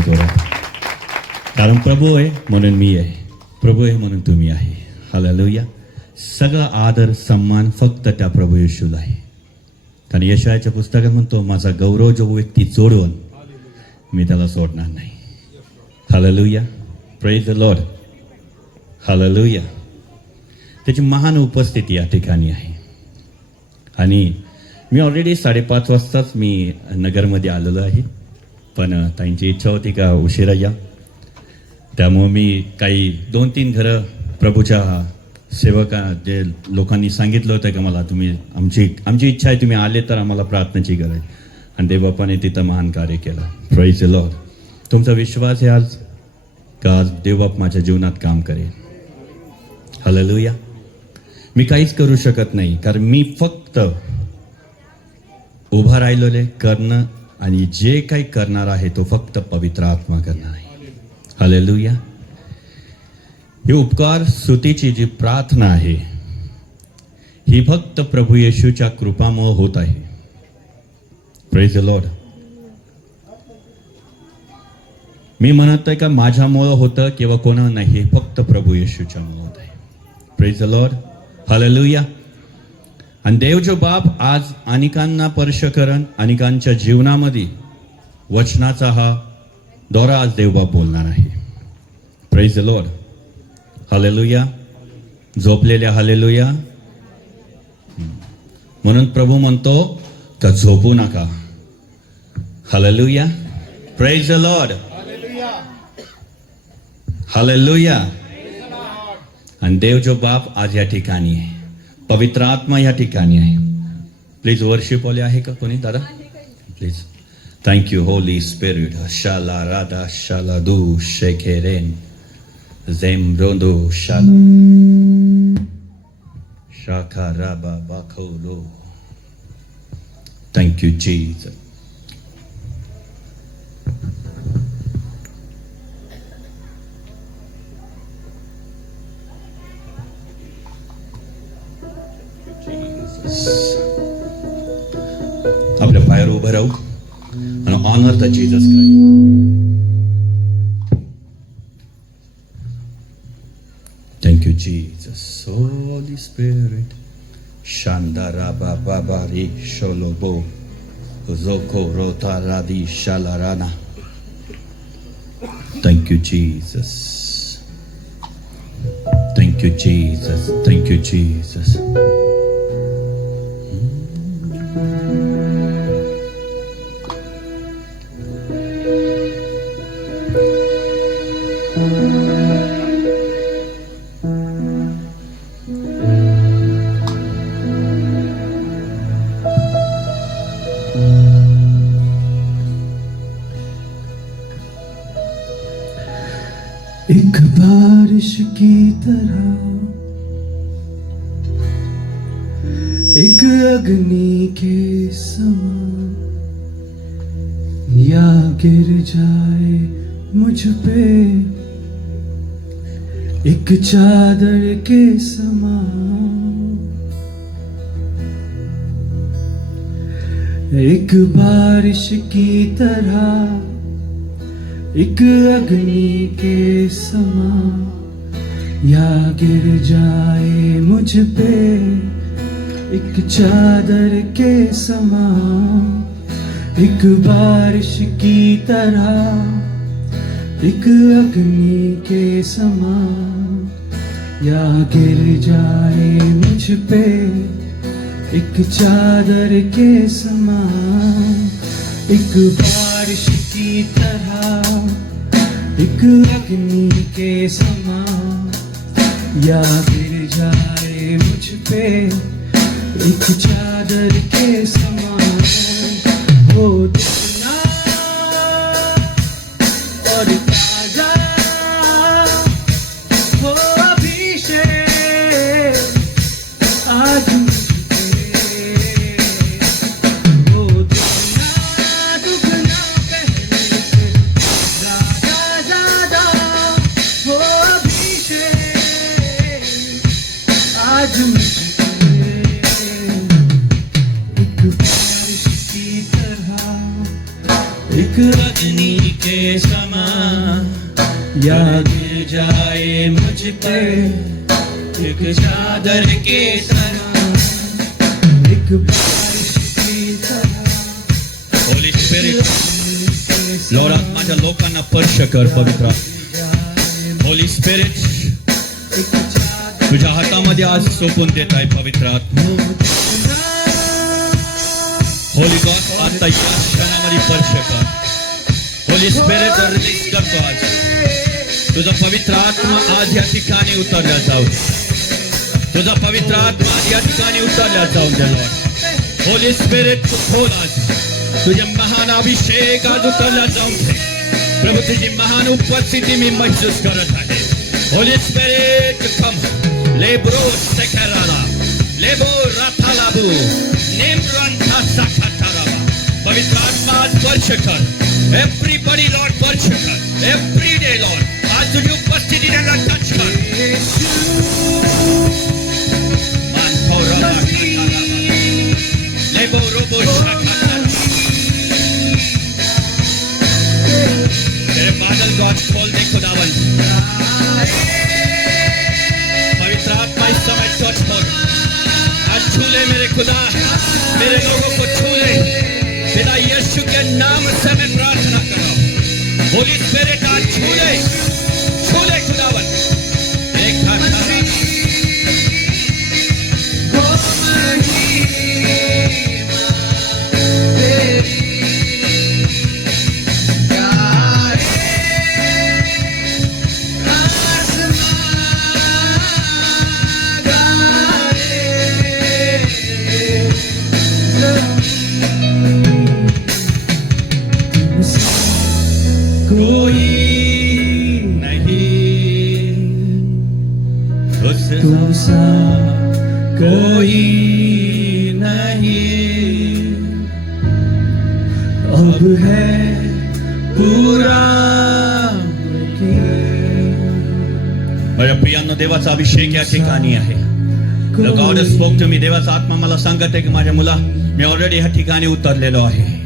टाका जोरात. कारण प्रभू आहे म्हणून मी आहे, प्रभू आहे म्हणून तुम्ही आहे. हालेलुया. सगळा आदर सन्मान फक्त त्या प्रभू येशूला आहे. कारण यशायाच्या पुस्तकात म्हणतो, माझा गौरव जो व्यक्ती जोडून मी त्याला सोडणार नाही. Hallelujah. Praise the Lord. Hallelujah. त्याची महान उपस्थिती या ठिकाणी आहे. आणि मी ऑलरेडी 5:30 वाजताच मी नगरमध्ये आलेलो आहे, पण त्यांची इच्छा होती का उशिरा या, त्यामुळं मी काही 2-3 घरं प्रभूच्या सेवका जे लोकांनी सांगितलं होतं की मला तुम्ही आमची इच्छा आहे तुम्ही आले तर आम्हाला प्रार्थनेची गरज आहे. आणि देवबापाने तिथं महान कार्य केलं. Praise the Lord. तुमचा विश्वास आहे आज का आज देवबाप माझ्या जीवनात काम करेल. हालेलुया. मी काहीच करू शकत नाही, कारण मी फक्त उभा राहिलेले करणं, आणि जे काही करणार आहे तो फक्त पवित्र आत्मा करणार आहे. हालेलुया. ही उपकार स्तुतीची जी प्रार्थना आहे ही फक्त प्रभू येशूच्या कृपामुळे होत आहे. Praise the Lord. मी म्हणत आहे का माझ्यामुळं होतं किंवा कोणा नाही, हे फक्त प्रभू येशूच्या मुळे होत आहे. Praise the Lord. हालेलुया. आणि देव जो बाप आज अनेकांना स्पर्श करण, अनेकांच्या जीवनामध्ये वचनाचा हा दौरा आज देवबाप बोलणार आहे. Praise the Lord. हालेलुया. झोपलेल्या हालेलुया. म्हणून प्रभू म्हणतो का झोपू नका. Hallelujah. Praise the Lord. Hallelujah. आणि देव जो बाप आज या ठिकाणी आहे, पवित्र आत्मा या ठिकाणी आहे. प्लीज वर्शिप वाले आहे का कोणी दादा? प्लीज. Thank you Holy spirit. शाला राधा शाला दू शेखेरेन झेम रोंदो शाला शाखा राबा बाखोलो. Thank you Jesus. आपल्या पायावर उभं राहू आणि honour the Jesus Christ. Thank you Jesus. Holy Spirit. शांदारा बाबा बारी शोलोबो जोको रोता रादी शालाराना. Thank you Jesus. Thank you Jesus. Thank you Jesus. एक बारिश की तरह, एक अग्नि के समान, या गिर जाए मुझ पे एक चादर के समान. एक बारिश की तरह, एक अग्नि के समान, या गिर जाए मुझ पे एक चादर के समान. एक बारिश की तरह, एक अग्नि के समान, या गिर जाए मुझ पे एक चादर के समान. एक बारिश की तरह, एक अग्नि के समान, या गिर जाए मुझ पे एक चादर के समान. हो दुना और ताजा हो अभिषेक आज अग्नि के समान या गिर जाए मुझ पर एक चादर के समान, एक बारिश की तरह होली स्पिरिट लॉर्ड आज माझ्या लोकांना स्पर्श कर पवित्र होली स्पिरिट तुझ्या हातामध्ये आज सोपून देत आहे पवित्र आत्मा होली गॉड आता या क्षणामध्ये स्पर्श कर होली स्पिरिट रिलीज करतो आज तुझा पवित्र आत्मा आज या ठिकाणी उतरला जाऊ तुझा पवित्र आत्मा आज या ठिकाणी उतरला जाऊन दे लॉर्ड होली स्पिरिट खोल आज तुझे महान अभिषेक आज उतरला जाऊन दे प्रभू तुझी महान उपस्थिती मी महसूस करत आहे होली स्पिरिट कम लेब्रो सेकराला लेबो राथालाबू नेमरंथा साखाताराबा पवित्र आत्मा आज स्पर्श कर एव्हरीबडी लॉर्ड स्पर्श कर एव्हरी डे लॉर्ड आज तुझी उपस्थिती त्यांना टच कर लेबो रोबो शाखातारा तेरे बादल को आज खोल दे खुदावन पवित्र आत्मा इस समय टच कर आज छू ले मेरे खुदा मेरे लोगों को छू ले पिता यीशु के नाम से मैं प्रार्थना कर रहा हूं होली स्पिरिट आज छू ले खुदावन एक कोई नहीं तुमसा कोई नहीं अब है पूरा माझ्या प्रियांनो देवाचा अभिषेक या ठिकाणी आहे The God spoke to me देवाचा आत्मा मला सांगत आहे की माझ्या मुला मी ऑलरेडी या ठिकाणी उतरलेलो आहे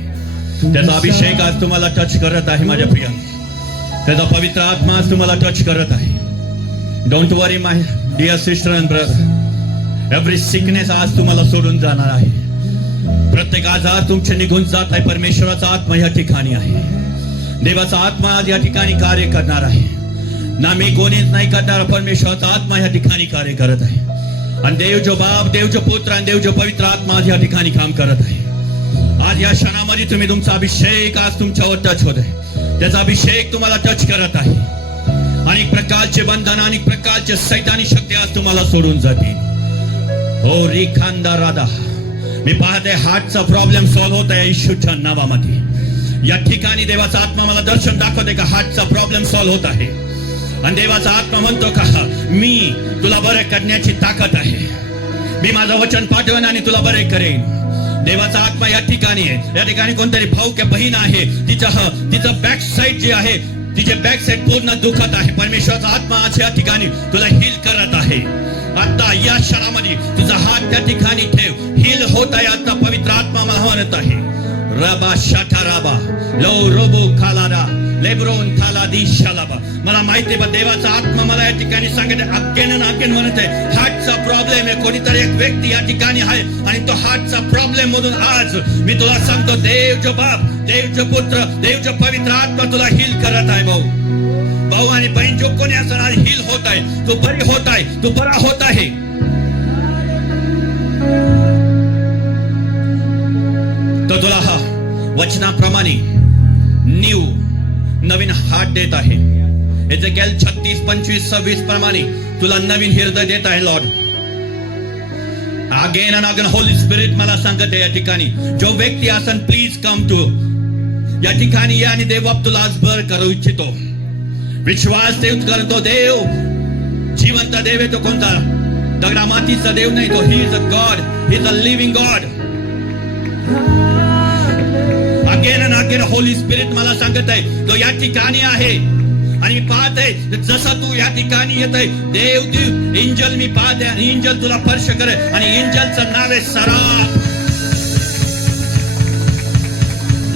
त्याचा अभिषेक आज तुम्हाला टच करत आहे माझ्या प्रियांनो त्याचा पवित्र आत्मा आज तुम्हाला टच करत आहे don't worry my dear sister and brother every sickness आज तुम्हाला सोडून जाणार आहे प्रत्येक आजार तुमचे निघून जात आहे परमेश्वराचा आत्मा या ठिकाणी आहे देवाचा आत्मा आज या ठिकाणी कार्य करणार आहे ना मी कोणीच नाही करणार परमेश्वराचा आत्मा या ठिकाणी कार्य करत आहे आणि देव जो बाप देव जो पुत्र आणि देव जो पवित्र आत्मा आज या ठिकाणी काम करत आहे आज या क्षणामध्ये तुम्ही तुमचा अभिषेक आज तुमच्यावर टच होत आहे त्याचा अभिषेक तुम्हाला टच करत आहे अनेक प्रकारचे बंधन अनेक प्रकारचे सैतानी शक्ती आज तुम्हाला सोडून जातील हो रिखांदा राधा मी पाहते हार्टचा प्रॉब्लेम सॉल्व्ह होत आहे येशूच्या नावामध्ये या ठिकाणी देवाचा आत्मा मला दर्शन दाखवते का हार्टचा प्रॉब्लेम सॉल्व्ह होत आहे आणि देवाचा आत्मा म्हणतो का मी तुला बरे करण्याची ताकद आहे मी माझं वचन पाठवेन आणि तुला बरे करेन देवाचा आत्मा या ठिकाणी आहे या ठिकाणी कोणतरी भाऊ किंवा बहीण आहे तिचं बॅक साईड जे आहे तिचे बॅक साईड पूर्ण दुखत आहे परमेश्वराचा आत्मा आज या ठिकाणी तुला हील करत आहे आता या क्षणामध्ये तुझा हात त्या ठिकाणी ठेव हील होत आहे आता पवित्र आत्मा मला म्हणत आहे रबा शाठाराबा लो रोबो खालारा लेब्रोन थाला दी शालाबा मला माहिती आहे देवाचा आत्मा मला या ठिकाणी सांगत आहे अगेन म्हणत आहे हार्टचा प्रॉब्लेम आहे कोणीतरी एक व्यक्ती या ठिकाणी आहे आणि तो हार्टचा प्रॉब्लेम मधून आज मी तुला सांगतो देव जो बाप देव जो पुत्र देव जो पवित्र आत्मा तुला हील करत आहे भाऊ आणि बहीण जो कोणी असं आज हील होत आहे तू बरी होत आहे तू बरा होत आहे तो तुला हा वचनाप्रमाणे नवीन हार्ट देत आहे एजेकियल 36, 25, 26 प्रमाणे तुला नवीन हृदय देत आहे Lord again and again Holy spirit मला सांगत आहे या ठिकाणी जो व्यक्ती असन प्लीज कम टू या ठिकाणी या आणि देव तुला आज बर करू इच्छितो विश्वास देव करतो देव जिवंत देव आहे तो कोणता दगडा मातीचा देव नाही तो he is a God he is a living God again and again Holy spirit मला सांगत आहे तो या ठिकाणी आहे आणि मी पाहत आहे जसा तू या ठिकाणी येत आहे देव एंजल मी पाहते आणि एंजल तुला स्पर्श करे आणि एंजलचं नाव आहे सरा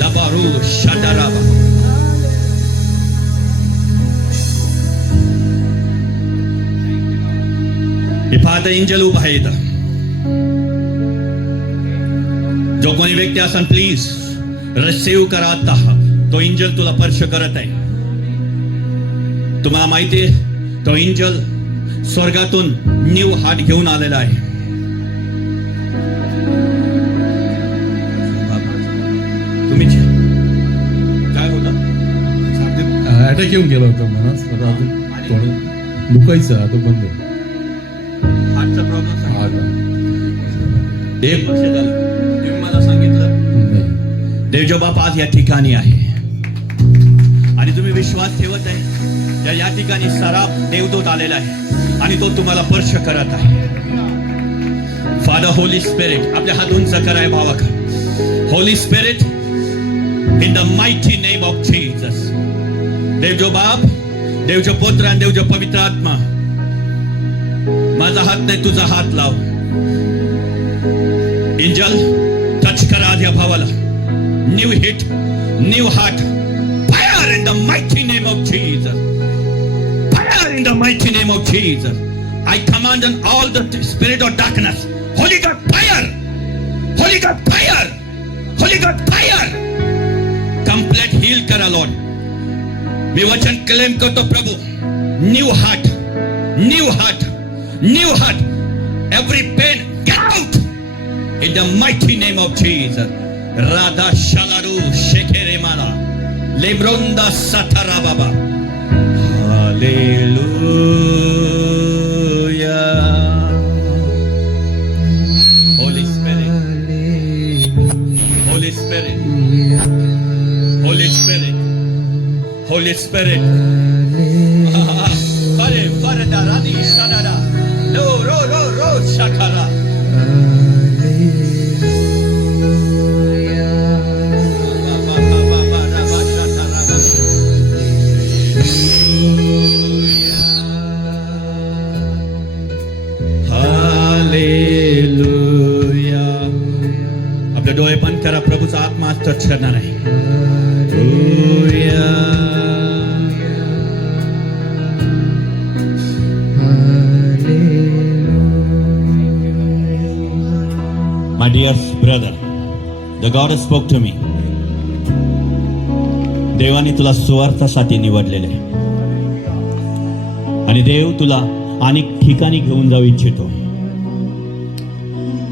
लबारू शाटाराबा आता एंजल उभा आहे इथं. जो कोणी व्यक्ती असेल प्लीज रिसीव करा आता. तो एंजल तुला स्पर्श करत आहे. तुम्हाला माहिती आहे तो एंजल स्वर्गातून न्यू हार्ट घेऊन आलेला आहे. तुम्ही काय होता अटॅक येऊन गेला होता मनात. आता अजून थोडं दुखायचं आता बंद. हार्टचा प्रॉब्लेम हा का? 1 वर्ष झालं. तुम्ही मला सांगितलं नाही. देवजो बाप आज या ठिकाणी आहे आणि तुम्ही विश्वास ठेवत आहे. या ठिकाणी सराफ देवदूत आलेला आहे आणि तो तुम्हाला स्पर्श करत आहे. फादर होली स्पिरिट आपल्या हात उंच कराय भावा का. Holy Spirit in the mighty name of Jesus. देवजो बाप, देवजो पुत्र आणि देवजो पवित्र आत्मा, माझा हात नाही तुझा हात लाव. एंजल टच करा या भावाला. New hit, new heart. Fire in the mighty name of Jesus. Fire in the mighty name of Jesus. I command on all the spirit of darkness. Holy God fire. Holy God fire. Holy God fire. Complete heal करा Lord. मी वचन claim करतो प्रभू. New heart. New heart. New heart. Every pain get out. In the mighty name of Jesus. Radha Shalaru Shekere Mala. Lebronda Satara Baba. Hallelujah. Holy Spirit. Holy Spirit. Holy Spirit. Holy Spirit. Fare fare da rani sadara. Ro shakara. आपले डोळे बंद करा. प्रभूचा आत्मा आज touch करणार आहे. My dear brother, the God spoke to me. देवाने तुला सुवार्थासाठी निवडलेले आणि देव तुला अनेक ठिकाणी घेऊन जाऊ इच्छितो.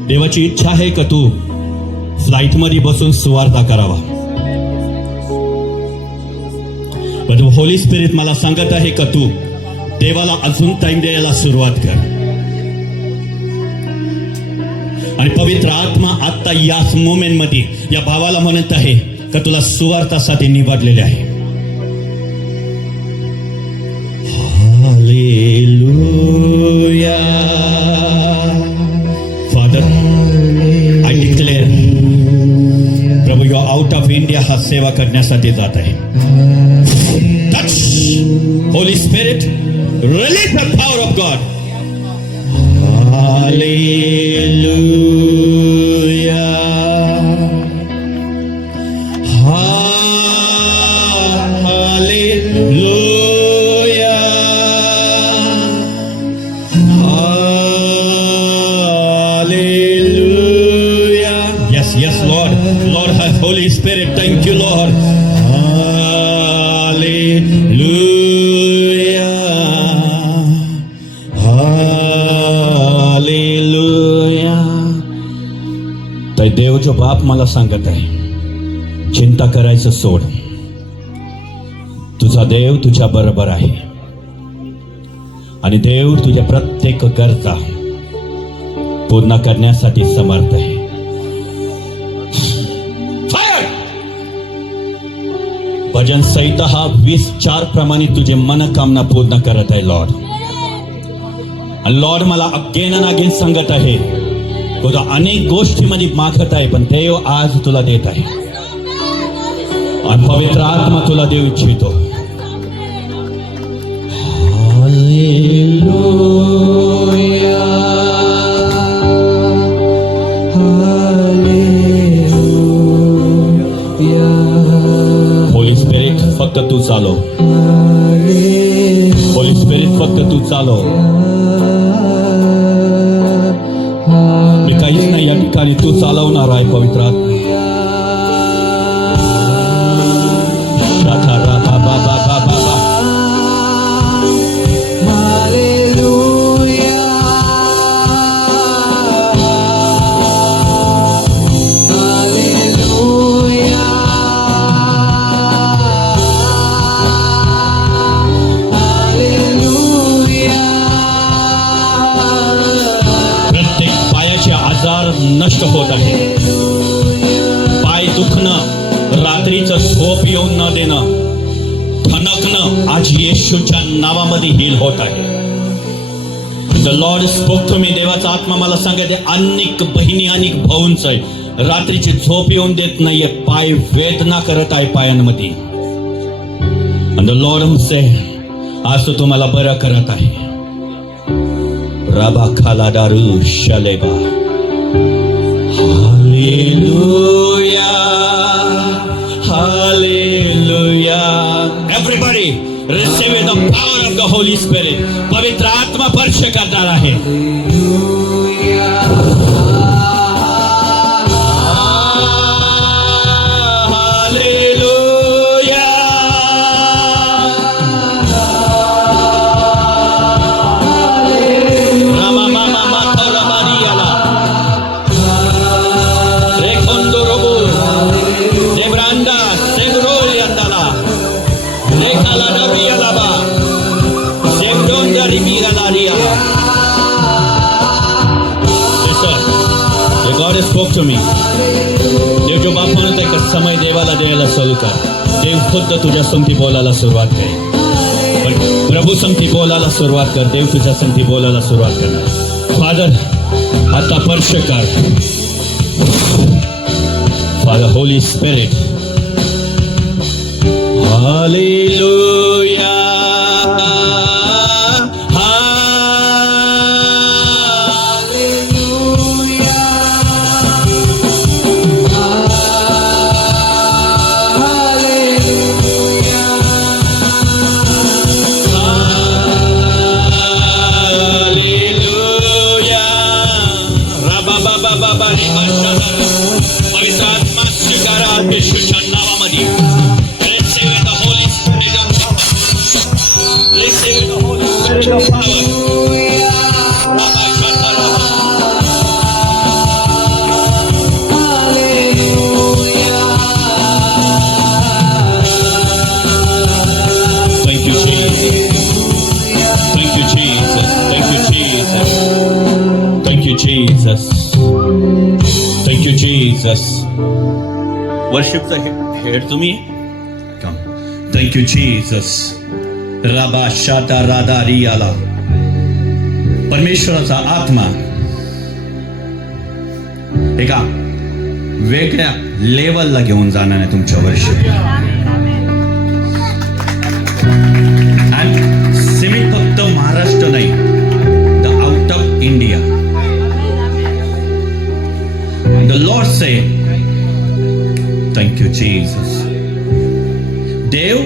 देवाची इच्छा आहे का तू फ्लाइट मध्ये बसून सुवार्ता करावा. पण होली स्पिरिट मला सांगत आहे का तू देवाला अजून टाइम द्यायला सुरुवात कर. आणि पवित्र आत्मा आता याच मोमेंट मध्ये या भावाला म्हणत आहे का तुला सुवार्थासाठी निवडलेले आहे. Hallelujah. Father I declare Prabhu you out of India हा सेवा करण्यासाठी जात आहे. Touch Holy spirit. Release the power of God. Hallelujah. Hallelujah. Hallelujah. Yes, Lord. Lord, Holy Spirit, thank you, Lord. Hallelujah. Hallelujah. तर देवचा बाप मला सांगत आहे चिंता करायचं सोड. तुझा देव तुझ्या बरोबर आहे आणि देव तुझ्या प्रत्येक गरजा पूर्ण करण्यासाठी समर्थ आहे. भजन संहिता हा 20:4 प्रमाणे तुझे मनोकामना पूर्ण करत आहे लॉर्ड. आणि लॉर्ड मला अगेन अँड अगेन सांगत आहे तुझा अनेक गोष्टीमध्ये मागत आहे पण देव आज तुला देत आहे आणि पवित्र आत्मा तुला देऊ इच्छितो. होली स्पिरिट फक्त तू चालव. होली स्पिरिट फक्त तू चालव. ठिकाणी तू चालवणार आहे पवित्र आत्मा. नष्ट होत आहे. पाय दुखणं, रात्रीचं झोप येऊन न देणं, ठणकणं आज येशूच्या नावामध्ये हील होत आहे. The Lord spoke to me. देवाचा आत्मा मला सांगते अनेक बहिणी अनेक भाऊंच आहे रात्रीची झोप येऊन देत नाहीये, पाय वेदना करत आहे पायांमध्ये. द लॉर्ड से आज तो तुम्हाला बरं करत आहे. राबा खाला दारू शलेबा. Hallelujah, hallelujah. Everybody receive the power of the Holy Spirit. पवित्र आत्मा स्पर्श करणार आहे. Spoke to me. देव जो बाप म्हणत आहे का समय देवाला द्यायला सुरू कर. देव खुद्द तुझ्या संगती बोलायला सुरुवात कर. पण प्रभू संगती बोलायला सुरुवात कर. देव तुझ्या संगती बोलायला सुरुवात करणार. फादर आता स्पर्श कर. Father Holy spirit. हालेलुया. पवित्र आत्मा स्वीकारा येशूच्या नावामध्ये. Receive the Holy Spirit of power. Receive the Holy Spirit of power. Thank you, Jesus. Thank you, Jesus. Thank you, Jesus. Thank you, Jesus. Thank you, Jesus. Worshipचा head तुम्ही. Thank you, Jesus. राबा शाता राधा रियाला. परमेश्वराचा आत्मा एका वेगळ्या लेवलला घेऊन जाणार आहे तुमच्या वर्षी. आणि सीमित फक्त महाराष्ट्र नाही, the out of India. The Lord say, thank you, Jesus. देव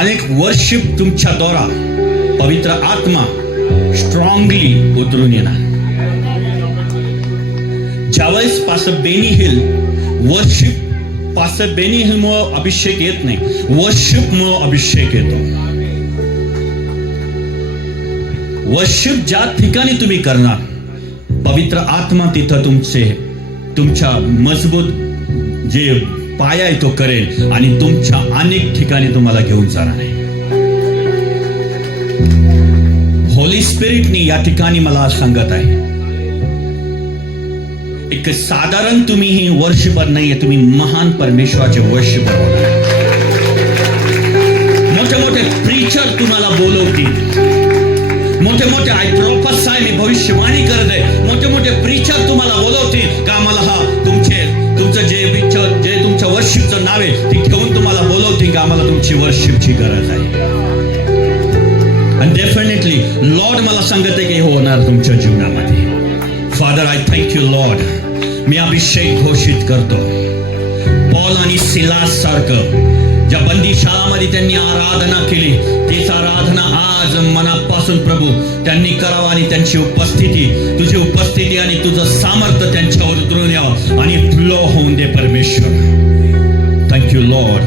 अनेक वर्शिप तुमच्या द्वारा पवित्र आत्मा स्ट्रॉंगली उतरून येणार. ज्यावेळेस पास्टर बेनी हिल वर्शिप, पास्टर बेनी हिल मुळे अभिषेक येत नाही, वर्शिप मुळे अभिषेक येतो. वर्शिप ज्या ठिकाणी तुम्ही करणार पवित्र आत्मा तिथं तुमच्या मजबूत जे पाया आहे तो करेल आणि तुमच्या अनेक ठिकाणी तुम्हाला घेऊन जाणार आहे. होली स्पिरिटनी या ठिकाणी मला सांगत आहे, एक साधारण तुम्ही ही वर्शिपर नाहीये, तुम्ही महान परमेश्वराचे वर्शिपर होणार. मोठे मोठे प्रीचर तुम्हाला बोलवतील, मोठे मोठे आय प्रोफेसाय, मी भविष्यवाणी करते, मोठे मोठे प्रीचर तुम्हाला बोलवतील का आम्हाला हा तुमचं जे तुमच्या वर्शिपचं नाव आहे ते घेऊन तुम्हाला बोलवतील का आम्हाला तुमची वर्शिपची गरज आहे. आणि डेफिनेटली लॉर्ड मला सांगते की हे होणार तुमच्या जीवनामध्ये. Father I thank you Lord. मी अभिषेक घोषित करतो. पॉल आणि सिलास सारखं ज्या बंदीशाळामध्ये स्वर्गामध्ये त्यांनी आराधना केली, तीच आराधना आज मनापासून प्रभू त्यांनी करावं आणि त्यांची उपस्थिती, तुझी उपस्थिती आणि तुझं सामर्थ्य त्यांच्यावर उतरून यावं आणि फ्लो होऊन दे परमेश्वर. Thank you Lord.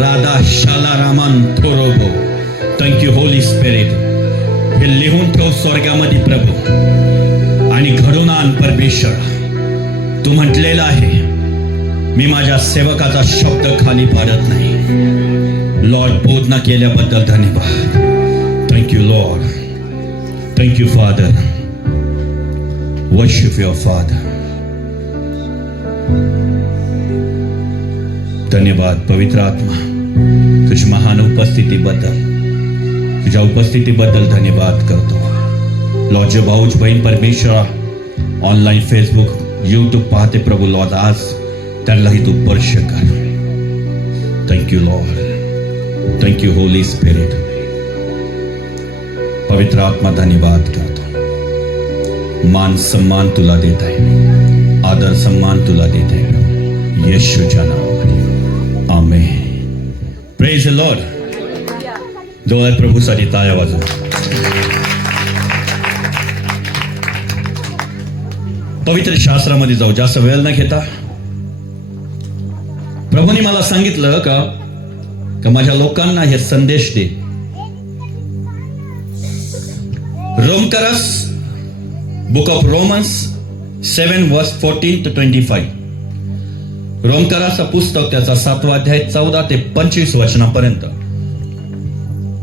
राधा शाला रामान थोरोबो. Thank you Holy spirit. हे लिहून ठेव स्वर्गामध्ये प्रभू आणि घडून आण परमेश्वर. तू म्हटलेलं आहे, मी माझ्या सेवकाचा शब्द खाली पाडत नाही. लॉर्ड, बोधना केल्याबद्दल धन्यवाद. Thank you Lord. Thank you father. Worship your father. धन्यवाद पवित्र आत्मा, तुझ्या महान उपस्थितीबद्दल, तुझ्या उपस्थितीबद्दल धन्यवाद करतो. लॉर्ड, जे भाऊच बहीण परमेश्वरा ऑनलाईन फेसबुक यूट्यूब पाहते प्रभू, लॉर्ड आज त्यांनाही तू स्पर्श कर. Thank you Lord. Thank you Holy spirit. पवित्र आत्मा धन्यवाद करतो. मान सम्मान तुला देत आहे, आदर सम्मान तुला देत आहे प्रभू, येशूच्या नावामध्ये आमेन. Praise the Lord. जवळ प्रभूसाठी टाळ्या वाजवा. पवित्र शास्त्रामध्ये जाऊ, जास्त वेळ न घेता. प्रभूने मला सांगितलं का माझ्या लोकांना हे संदेश दे. रोमकरस बुक ऑफ रोमन्स 7 वर्स 14 to 25. रोमकराचं पुस्तक त्याचा 7वा अध्याय 14 ते 25 वचनापर्यंत.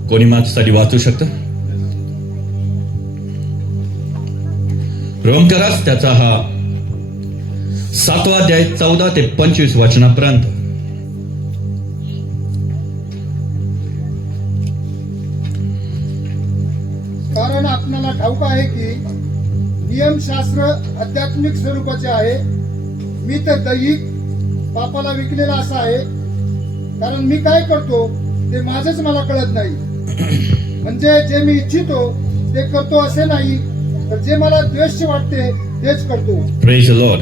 कोणी माझ्यासाठी वाचू शकतं? रोमकरास त्याचा हा 7वा अध्याय 14 ते 25 वचनापर्यंत. कारण आपल्याला ठाऊक आहे की नियमशास्त्र आध्यात्मिक स्वरूपाचे आहे, मी तर दैहिक पापाला विकलेला असा आहे. कारण मी काय करतो ते माझंच मला कळत नाही. म्हणजे जे मी इच्छितो ते करतो असे नाही, तर जे मला द्वेष्य वाटते तेच करतो. Praise the Lord.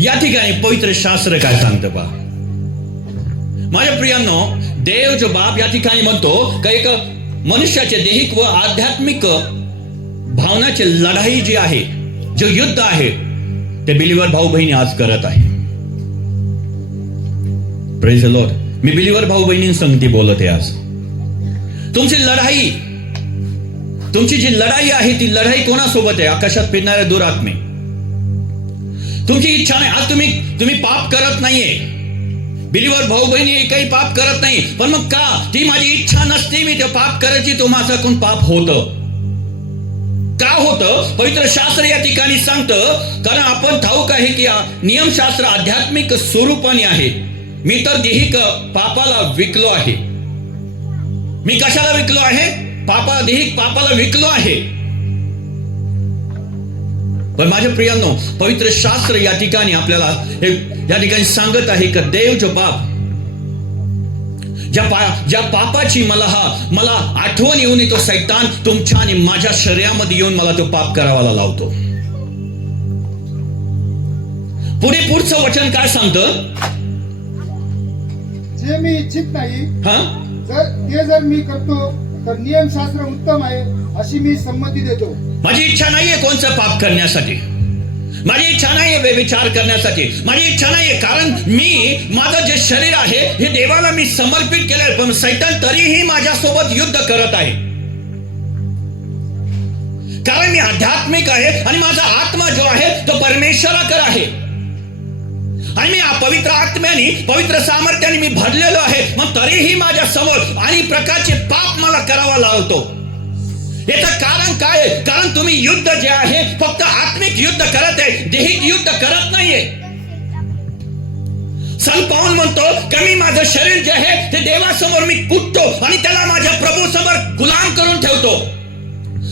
या ठिकाणी पवित्र शास्त्र काय सांगतं पहा. माझ्या प्रियांनो, देव जो बाप या ठिकाणी म्हणतो का एक मनुष्याचे दैहिक व आध्यात्मिक भावनाची लढाई जी आहे, जो युद्ध आहे, ते बिलीवर भाऊ बहिणी आज करत आहे. Praise the Lord. Me believer भाऊ बहिणींसंगती बोलत आहे आज. तुमची लढाई, तुमची जी लढाई आहे ती लढाई कोणासोबत आहे? आकाशात फिरणाऱ्या दुरात्मे. तुमची इच्छा नाही. आज तुम्ही पाप करत नाहीये, बिलीवर भाऊ बहिणी काही पाप करत नाही, पण मग का? ती माझी इच्छा नसते मी ते पाप करायची, तो माझ्याकडून पाप होतं. का होतं? पवित्र शास्त्र या ठिकाणी सांगतं, कारण आपण ठाऊक आहे की नियमशास्त्र आध्यात्मिक स्वरूपाने आहे. मी तर दैहिक पापाला विकलो आहे. मी कशाला विकलो आहे? दैहिक पापाला विकलो आहे. पण माझ्या प्रियांनो, पवित्र शास्त्र या ठिकाणी आपल्याला या ठिकाणी सांगत आहे की देव जो बाप ज्या पापाची मला आठवण येऊन येतो, सैतान तुमच्या आणि माझ्या शरीरामध्ये येऊन मला तो पाप करावाला लावतो. पुढचं वचन काय सांगतं? जे मी इच्छित नाही जर मी करतो तर नियमशास्त्र उत्तम आहे अशी मी संमती देतो. माझी इच्छा नाहीये कोणचं पाप करण्यासाठी, माझी इच्छा नाहीये व्यभिचार करण्यासाठी, माझी इच्छा नाहीये. कारण माझं जे शरीर आहे हे देवाला मी समर्पित केलंय, पण सैतान तरीही माझ्यासोबत युद्ध करत आहे. कारण मी आध्यात्मिक आहे आणि माझा आत्मा जो आहे तो परमेश्वराकडे आहे आणि मी पवित्र आत्म्याने, पवित्र सामर्थ्याने मी भरलेलो आहे. मग तरीही माझ्या समोर अनेक प्रकारचे पाप मला करावा लावतो. याचं कारण काय? कारण तुम्ही युद्ध जे आहे फक्त आत्मिक युद्ध करत आहे, दैहिक युद्ध करत नाहीये. संत पौल म्हणतो की मी माझं शरीर जे आहे ते देवासमोर मी कुटतो आणि त्याला माझ्या प्रभू समोर गुलाम करून ठेवतो.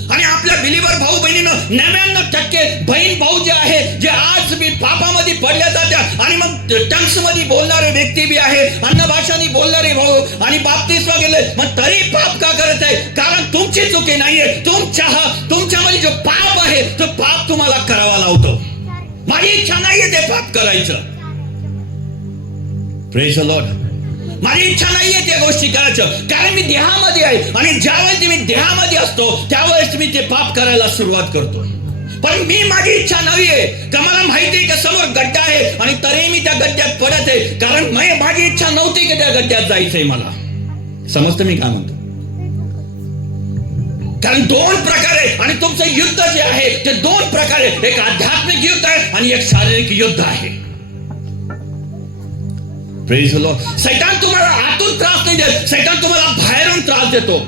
आणि आपल्या बिलीवर भाऊ बहिणीनं 99% बहीण भाऊ जे आहे, जे आज मी पापामध्ये पडल्या जातात आणि मग टंग्स मध्ये बोलणारे व्यक्ती बी आहे, अन्न भाषांनी बोलणारे भाऊ आणि बाप्तिस्मा गेले, मग तरी पाप का करत आहे? कारण तुमची चुकी नाहीये, तुमच्यामध्ये जो पाप आहे तो पाप तुम्हाला करावा लावतो. माझी इच्छा नाहीये ते पाप करायचं. Praise the Lord. माझी इच्छा नाहीये त्या गोष्टी करायचं, कारण मी देहामध्ये आहे आणि ज्यावेळेस मी देहामध्ये असतो त्यावेळेस मी ते पाप करायला सुरुवात करतो. पण मी माझी इच्छा नाहीये का मला माहिती आहे का समोर गड्डा आहे आणि तरी मी त्या गड्ड्यात पडत आहे, कारण माझी इच्छा नव्हती की त्या गड्ड्यात जायचंय मला. समजतं मी काय म्हणतो? कारण दोन प्रकारे आणि तुमचं युद्ध जे आहे ते दोन प्रकारे, एक आध्यात्मिक युद्ध आहे आणि एक शारीरिक युद्ध आहे. Praise the Lord. सैतान तुम्हाला आतून त्रास नाही देत, सैतान तुम्हाला बाहेरून त्रास देतो,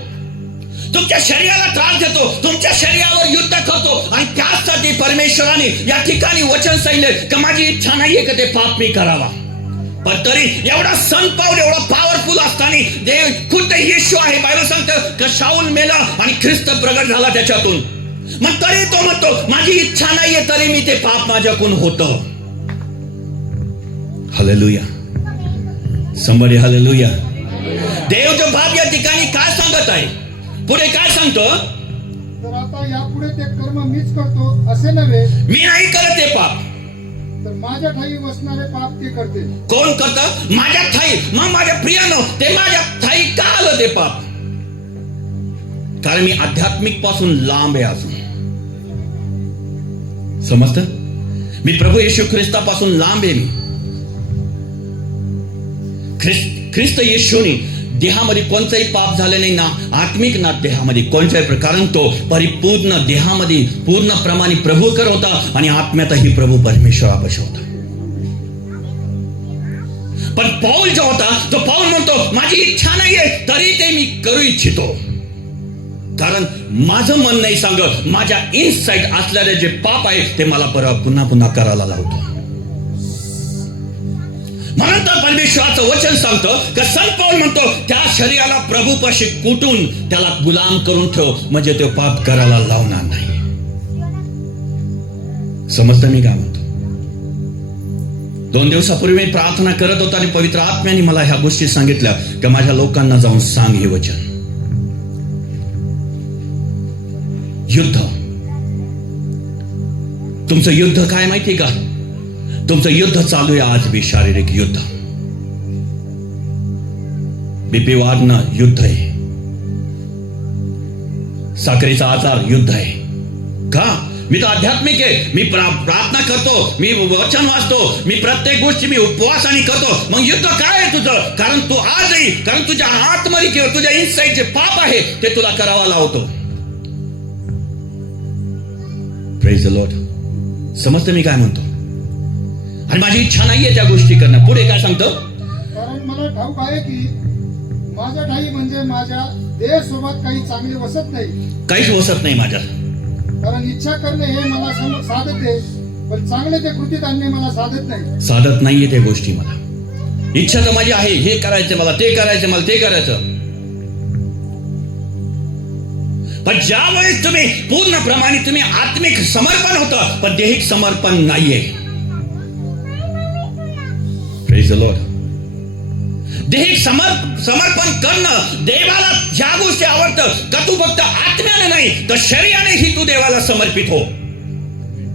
तुमच्या शरीराला त्रास देतो, तुमच्या शरीरावर युद्ध करतो. आणि त्यासाठी परमेश्वराने या ठिकाणी वचन सांगितले की माझी इच्छा नाहीये की ते पाप मी करावा. पण तरी एवढा संत पाऊल एवढा पॉवरफुल असताना देव खुद्द येशू आहे, बायबल सांगतं की शाऊल मेला आणि ख्रिस्त प्रगट झाला त्याच्यातून. मग तरी तो म्हणतो माझी इच्छा नाहीये तरी मी ते पाप माझ्याकडून होतं. हालेलुया. somebody hallelujah. देव जो बाप या ठिकाणी काय सांगत आहे, पुढे काय सांगतो? तर आता यापुढे ते कर्म मीच करतो असे नव्हे, मी नाही करत ते पाप, तर माझ्या ठाई बसणारे पाप ते करते. कोण करतं? माझ्या ठाई. मग माझ्या प्रियानो ते माझ्या ठाई का आलं ते पाप? कारण मी आध्यात्मिक पासून लांब आहे अजून. समजतं? मी प्रभू येशू ख्रिस्तापासून लांब आहे. मी ख्रिस्त येशूने देहामध्ये कोणताही पाप झाले नाही ना, आत्मिक ना देहामध्ये कोणत्याही, कारण तो परिपूर्ण देहामध्ये पूर्णप्रमाणे प्रभूकर होता आणि आत्म्यातही प्रभू परमेश्वरापाशी होता. पण पाऊल जो होता तो पाऊल म्हणतो माझी इच्छा नाहीये तरी ते मी करू इच्छितो, कारण माझं मन नाही सांगत, माझ्या इनसाइड असलेले जे पाप आहे ते मला पुन्हा पुन्हा करायला लावतो. म्हणून तर परमेश्वराचं वचन सांगतं की संत पाऊल म्हणतो त्या शरीराला प्रभूपाशी कुटून त्याला गुलाम करून ठेव, म्हणजे तो पाप करायला लावणार नाही. समजतं मी काय म्हणतो? 2 दिवसापूर्वी मी प्रार्थना करत होतो आणि पवित्र आत्म्याने मला ह्या गोष्टी सांगितल्या की माझ्या लोकांना जाऊन सांग हे वचन. युद्ध, तुमचं युद्ध काय माहिती का? तुमचं युद्ध चालू आहे आज बी, शारीरिक युद्ध. बीपी वाढणं युद्ध आहे, साखरेचा आजार युद्ध आहे. का? मी तर आध्यात्मिक आहे, मी प्रार्थना करतो, मी वचन वाचतो, मी प्रत्येक गोष्टी मी उपवासाने करतो. मग युद्ध काय आहे तुझं? कारण तू आजही, कारण तुझ्या आतमध्ये किंवा तुझ्या इनसाइड जे पाप आहे ते तुला करावा लावतो. Praise the Lord. समजतं मी काय म्हणतो? आणि माझी इच्छा नाहीये त्या गोष्टी करणं. पुढे काय सांगतो? कारण मला ठाऊक आहे की माझ्या ठाई म्हणजे माझ्या देह सोबत काही चांगले वसत नाही. काहीच वसत नाही माझ्या. कारण इच्छा करणे हे मला साधते, पण चांगले ते कृतीत आणणे मला साधत नाही. साधत नाहीये त्या गोष्टी मला. इच्छा तर माझी आहे, हे करायचं मला, ते करायचं मला, ते करायचं. पण ज्यावेळेस तुम्ही पूर्णप्रमाणे तुम्ही आत्मिक समर्पण होतं पण दैहिक समर्पण नाहीये. Praise the Lord. दैहिक समर्पण करणं, देवाला ज्या गोष्टी आवडतं का तू फक्त आत्म्याने नाही तर शरीरानेही तू देवाला समर्पित हो.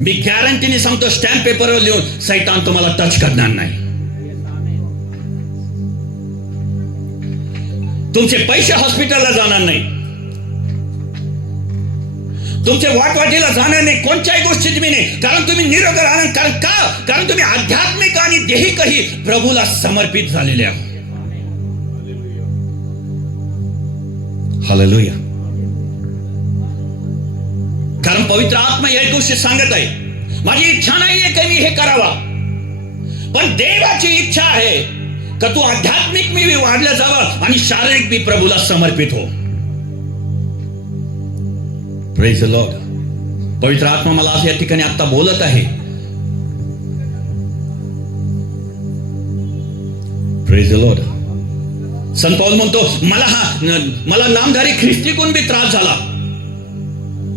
मी गॅरंटीने सांगतो, स्टॅम्प पेपरवर लिहून सैतान तुम्हाला टच करणार नाही. तुमचे पैसे हॉस्पिटलला जाणार नाही, तुमचे वाटवाटीला जाणार नाही, कोणत्याही गोष्टी तुम्ही नाही, कारण तुम्ही निरोगी राहणार. कारण का? कारण तुम्ही आध्यात्मिक आणि दैहिकही प्रभूला समर्पित झालेले आहात. हालेलुया. कारण पवित्र आत्मा या गोष्टी सांगत आहे, माझी इच्छा नाहीये की मी हे करावा, पण देवाची इच्छा आहे का तू आध्यात्मिक मी वाढलं जावं आणि शारीरिक मी प्रभूला समर्पित हो. Praise the Lord. पवित्र आत्मा मला आज या ठिकाणी आता बोलत आहे. Praise the Lord. संत पौल म्हणतो मला नामधारी ख्रिस्तीकडून बी त्रास झाला.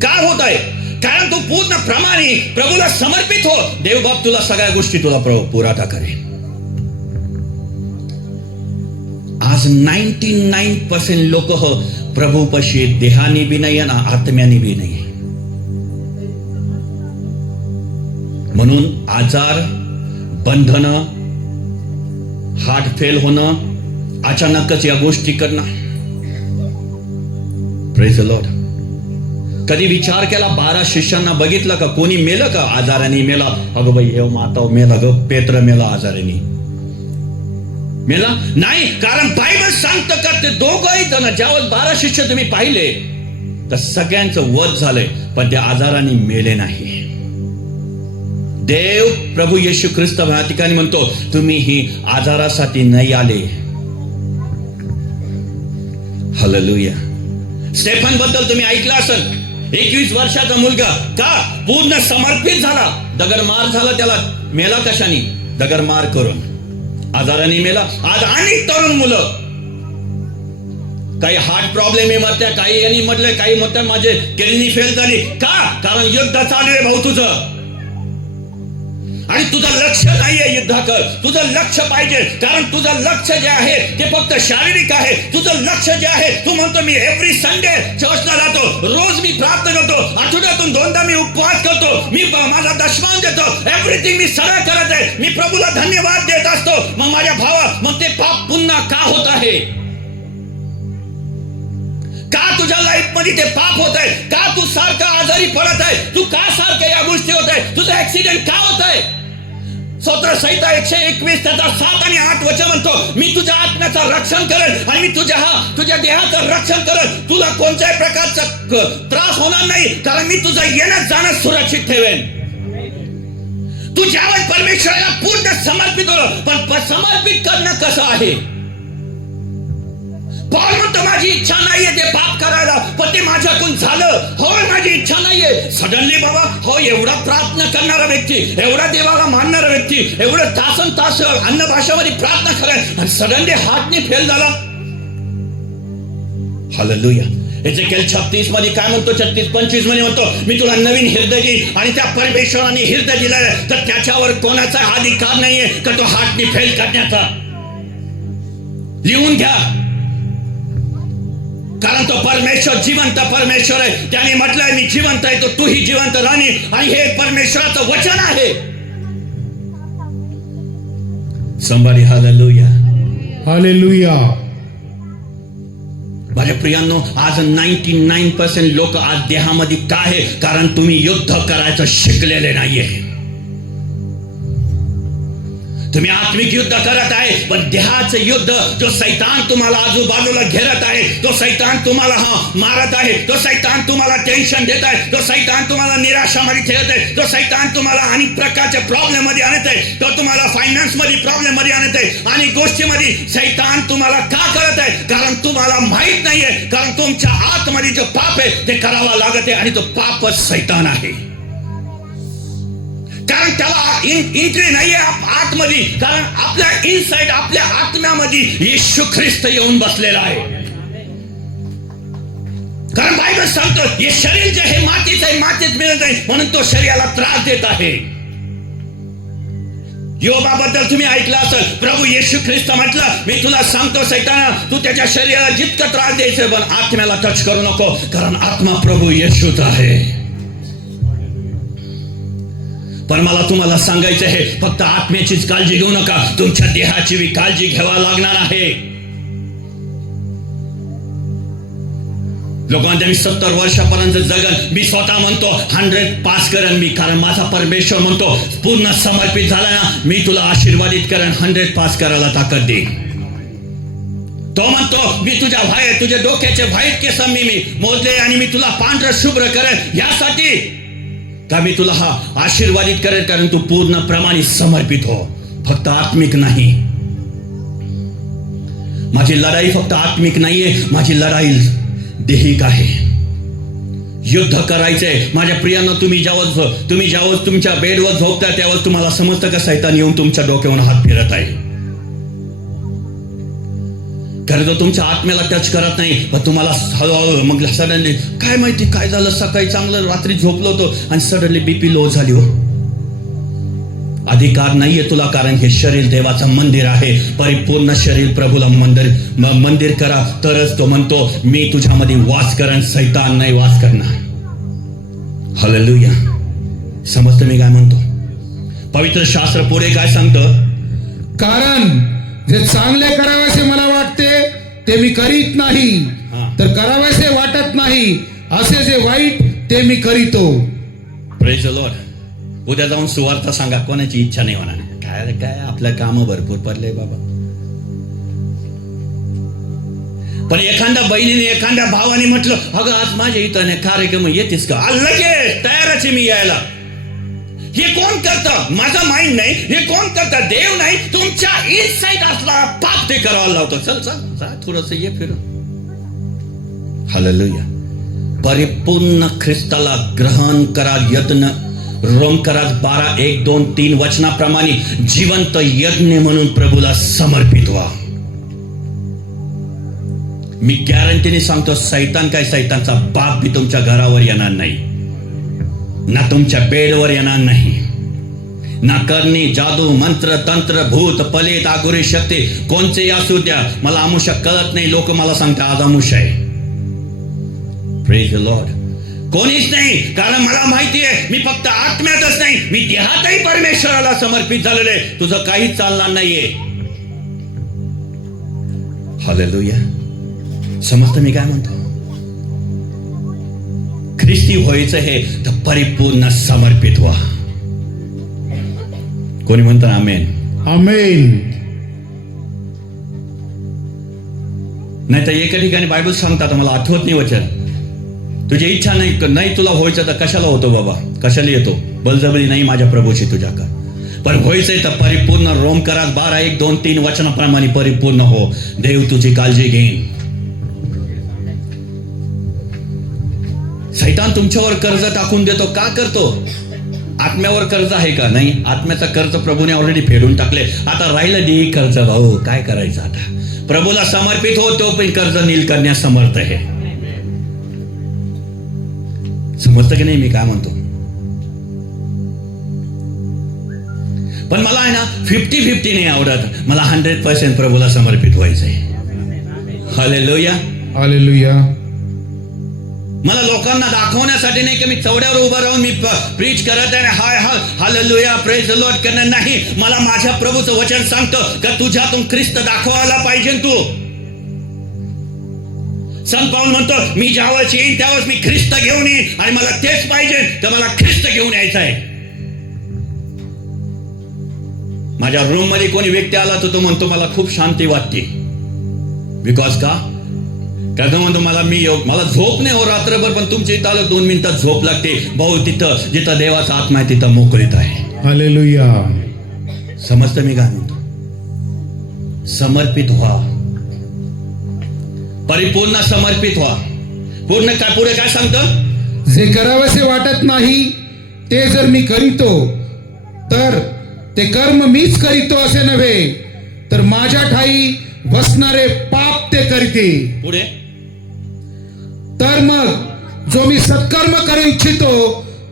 काय होत आहे? कारण तू पूर्णप्रमाणे प्रभूला समर्पित हो, देवबाप तुला सगळ्या गोष्टी तुला पुराठा करेल. आज 99% लोक प्रभूपाशी देहाने बी नाही आणि आत्म्याने बी नाही. म्हणून आजार, बंधन, हार्ट फेल होणं, अचानकच या गोष्टी करणं. Praise the Lord. कधी विचार केला 12 शिष्यांना बघितलं का कोणी मेलं का? आजाराने मेला. अगं बाई हे माता मेला ग, पेत्र मेला आजाराने मेला नाही. कारण बायबल सांगतं का ते दोघंही जण ज्यावेळेस 12 शिष्य तुम्ही पाहिले तर सगळ्यांचं वध झालंय पण ते आजाराने मेले नाही. देव प्रभू येशू ख्रिस्त या ठिकाणी म्हणतो तुम्ही ही आजारासाठी नाही आले. हालेलुया. स्टेफन बद्दल तुम्ही ऐकलं असेल. 21 वर्षाचा मुलगा का पूर्ण समर्पित झाला. दगडमार झाला, त्याला मेला कशाने? दगडमार करून. आजाराने मेला. आज अनेक तरुण मुलं काही हार्ट प्रॉब्लेम आहे म्हणत्या, काही यांनी म्हटलं, काही म्हणतात माझे किडनी फेल झाली. का? कारण युद्ध चालू आहे भाऊ तुझं आणि तुझं लक्ष नाहीये युद्धाकडे. तुझं लक्ष पाहिजे कारण तुझं लक्ष जे आहे ते फक्त शारीरिक आहे. तुझं लक्ष जे आहे तू म्हणतो मी एव्हरी संडे चर्चला जातो, रोज मी प्रार्थना करतो, आठवड्यातून 2दा मी उपवास करतो, मी माझा दशमान देतो, एव्हरीथिंग मी सरळ करत आहे, मी प्रभूला धन्यवाद देत असतो. मग माझ्या भावा मग ते पाप पुन्हा का होत आहे? का तुझ्या लाईफ मध्ये ते पाप होत आहे? का तू सारखा आजारी पडत आहे? तू का सारखं या गोष्टी होत आहे? तुझा ऍक्सिडेंट का होत आहे? स्तोत्र संहिता 121 त्याचा 7 आणि 8 वचन म्हणतो मी तुझ्या आत्म्याचं रक्षण करेन आणि मी तुझ्या देहाचं रक्षण करेन. तुला कोणत्याही प्रकारचा त्रास होणार नाही कारण मी तुझं येणं जाणं सुरक्षित ठेवेन. तू ज्यावेळेस परमेश्वराला पूर्ण समर्पित होतो. पण समर्पित करणं कसं आहे? पौल म्हणतो माझी इच्छा नाहीये ते पाप करायला पण ते माझ्याकडून झालं. होय माझी इच्छा नाहीये. सडनली बाबा हो एवढा प्रार्थना करणारा व्यक्ती, एवढा देवाला मानणारा व्यक्ती, एवढं तासन तास अन्न भाषामध्ये प्रार्थना करायला आणि सडनली हार्टने फेल झाला. हालेलुया. एजेकिएल 36 मध्ये काय म्हणतो? 36-25 मध्ये म्हणतो मी तुला नवीन हृदय देईन आणि त्या परमेश्वराने हृदय दिलं तर त्याच्यावर कोणाचा अधिकार नाहीये का तो हार्टने फेल करण्याचा. लिहून घ्या. कारण तो परमेश्वर जिवंत परमेश्वर आहे. त्याने म्हटलंय मी जिवंत आहे तो तूही जिवंत राहणे आणि हे परमेश्वराचं वचन आहे. Somebody hallelujah. हालेलुया. माझ्या प्रियांनो आज 99% लोक आज देहामध्ये का आहे? कारण तुम्ही युद्ध करायचं शिकलेले नाहीये. तुम्ही आत्मिक युद्ध करत आहे पण देहाचं युद्ध जो सैतान तुम्हाला आजूबाजूला घेरत आहे, तो सैतान तुम्हाला मारत आहे, तो सैतान तुम्हाला टेन्शन देत आहे, तो सैतान तुम्हाला निराशामध्ये ठेवत आहे, तो सैतान तुम्हाला अनेक प्रकारच्या प्रॉब्लेम मध्ये आणत आहे, तो तुम्हाला फायनान्स मध्ये प्रॉब्लेम मध्ये आणत आहे आणि गोष्टीमध्ये सैतान तुम्हाला का करत आहे? कारण तुम्हाला माहित नाहीये. कारण तुमच्या आतमध्ये जो पाप आहे ते करावा लागत आहे आणि तो पापच सैतान आहे. कारण त्याला एंट्री नाहीये आतमध्ये. कारण आपल्या इनसाइड आपल्या आत्म्यामध्ये येशू ख्रिस्त येऊन बसलेला आहे. कारण बायबल सांगतो हे शरीर जे हे मातीच आहे, मातीत मिळत आहे म्हणून तो शरीराला त्रास देत आहे. योबाबद्दल तुम्ही ऐकलं असेल. प्रभू येशू ख्रिस्त म्हटलं मी तुला सांगतो सैताना तू त्याच्या शरीराला जितका त्रास द्यायचं पण आत्म्याला टच करू नको कारण आत्मा प्रभू येशूच आहे. पण मला तुम्हाला सांगायचं आहे फक्त आत्म्याचीच काळजी घेऊ नका, तुमच्या देहाची बी काळजी घ्यावा लागणार आहे. लोक म्हणते मी 70 वर्षापर्यंत जगन, मी स्वतः म्हणतो 100 पास करेन मी. कारण माझा परमेश्वर म्हणतो पूर्ण समर्पित झाला ना मी तुला आशीर्वादित करेन, 100 पास करायला ताकद देईन. तो म्हणतो मी तुझ्या डोक्याचे व्हाईट केस मी मोजले आणि मी तुला पांढरं शुभ्र करेन यासाठी का मी तुला आशीर्वादित करेन कारण तू पूर्ण प्रमाणे समर्पित हो, फक्त आत्मिक नाही. माझी लढाई फक्त आत्मिक नाहीये, माझी लढाई देहिक आहे. युद्ध करायचंय. माझ्या प्रियांना तुम्ही ज्यावेळेस तुमच्या बेडवर झोपता त्यावेळेस तुम्हाला समजतं का सैतान येऊन तुमच्या डोक्यावर हात फिरत आहे. कारण तो तुमच्या आत्म्याला टच करत नाही पण तुम्हाला हळूहळू मग सडनली काय माहिती काय झालं, सकाळी चांगलं रात्री झोपलो होतो आणि सडनली बीपी लो झाली. हो अधिकार नाहीये तुला कारण हे शरीर देवाचं मंदिर आहे. परिपूर्ण शरीर प्रभूला मंदिर करा तरच तो म्हणतो मी तुझ्यामध्ये वास करेन, सैतान नाही वास करणार. हालेलुया. समजतं मी काय म्हणतो? पवित्र शास्त्र पुढे काय सांगतं? कारण जे चांगले करावे असे मला वाटते ते मी करीत नाही, हा. तर करावेसे वाटत नाही असे जे वाईट ते मी करीतो. Praise the Lord. उद्या जाऊन सुवार्ता सांगा, कोणाची इच्छा नाही होणार. काय काय आपलं काम भरपूर पडले बाबा. पण एखाद्या बहिणीने एखाद्या भावाने म्हटलं, अगं आज माझ्या इथं कार्यक्रम येतेस का, लगेच तयारच आहे मी यायला. हे कोण करतं? माझा माइंड नाही. हे कोण करतं? देव नाही. तुमच्या इनसाइड असला पाप ते करायला लावतो. चल चल जा थोडस ये फिरून. हालेलुया. परिपूर्ण ख्रिस्ताला ग्रहण करा. यत्न रोमकरात 12, 1, 2, 3 वचनाप्रमाणे जिवंत यज्ञ म्हणून प्रभूला समर्पित व्हा. मी गॅरंटीने सांगतो, सैतान काय, सैतानचा बाप बी तुमच्या घरावर येणार नाही, ना तुमच्या बेडवर येणार नाही. ना करणी, जादू, मंत्र, तंत्र, भूत, पलेत, आगुरी शक्ती कोणचे असू द्या. मला आमुषा कळत नाही. लोक मला सांगतात आज आमुषा आहे. Praise the Lord. कोणीच नाही, कारण मला माहिती आहे मी फक्त आत्म्यातच नाही, मी देहातही परमेश्वराला समर्पित झालेले. तुझं काहीच चालणार नाहीये. हालेलुया. समजतं मी काय म्हणतो? ख्रिस्ती व्हायचं हे तर परिपूर्ण समर्पित व्हा. कोणी म्हणतं आमेन? आमेन. नाही तर एका ठिकाणी बायबल सांगतात, मला आठवत नाही वचन, तुझी इच्छा नाही तुला व्हायचं तर कशाला होतो बाबा, कशाला येतो? बलजबरी नाही माझ्या प्रभूची तुझ्याकडे. पण व्हायचंय तर परिपूर्ण. रोमकरात 12, 1, 2, 3 वचनाप्रमाणे परिपूर्ण हो. देव तुझी काळजी घेईन. सैतान तुमच्यावर कर्ज टाकून देतो. का करतो? आत्म्यावर कर्ज आहे का? नाही. आत्म्याचं कर्ज प्रभूने ऑलरेडी फेडून टाकले. आता राहिलं दे कर्ज. भाऊ काय करायचं आता? प्रभूला समर्पित हो, तो पण कर्ज नील करण्यास समर्थ आहे. समजतं की नाही मी काय म्हणतो? पण मला आहे ना 50-50 नाही आवडत. मला 100% प्रभूला समर्पित व्हायचंय. हालेलुया. हालेलुया. मला लोकांना दाखवण्यासाठी नाही की मी चौड्यावर उभं राहून मी प्रीच करत आहे, हाय हाय हालेलुया प्रेज द लॉर्ड करणार नाही. मला माझ्या प्रभूचं वचन सांगतं का तुझ्यातून ख्रिस्त दाखवायला पाहिजे. तू संत पाऊल म्हणतो, मी ज्यावेळेस येईन त्यावेळेस मी ख्रिस्त घेऊन येईन, आणि मला तेच पाहिजे तर मला ख्रिस्त घेऊन यायचं आहे. माझ्या रूम मध्ये कोणी व्यक्ती आला तर तो म्हणतो मला खूप शांती वाटते. बिकॉज का म्हणतो मला झोप नाही हो रात्रभर, पण तुमच्या इथं आलं 2 मिनिटात झोप लागते. भाऊ तिथं जिथं देवाचा आत्मा आहे तिथं मोकळीत आहे. हालेलुया. समजतं मी काय म्हणतो? समर्पित व्हा. परिपूर्ण समर्पित व्हा. पूर्ण काय पुढे काय सांगतं? जे करावेसे वाटत नाही ते जर मी करीतो, तर ते कर्म मीच करीतो असे नव्हे, तर माझ्या ठाई बसणारे पाप ते करीते. पुढे तर मग जो मी सत्कर्म करू इच्छितो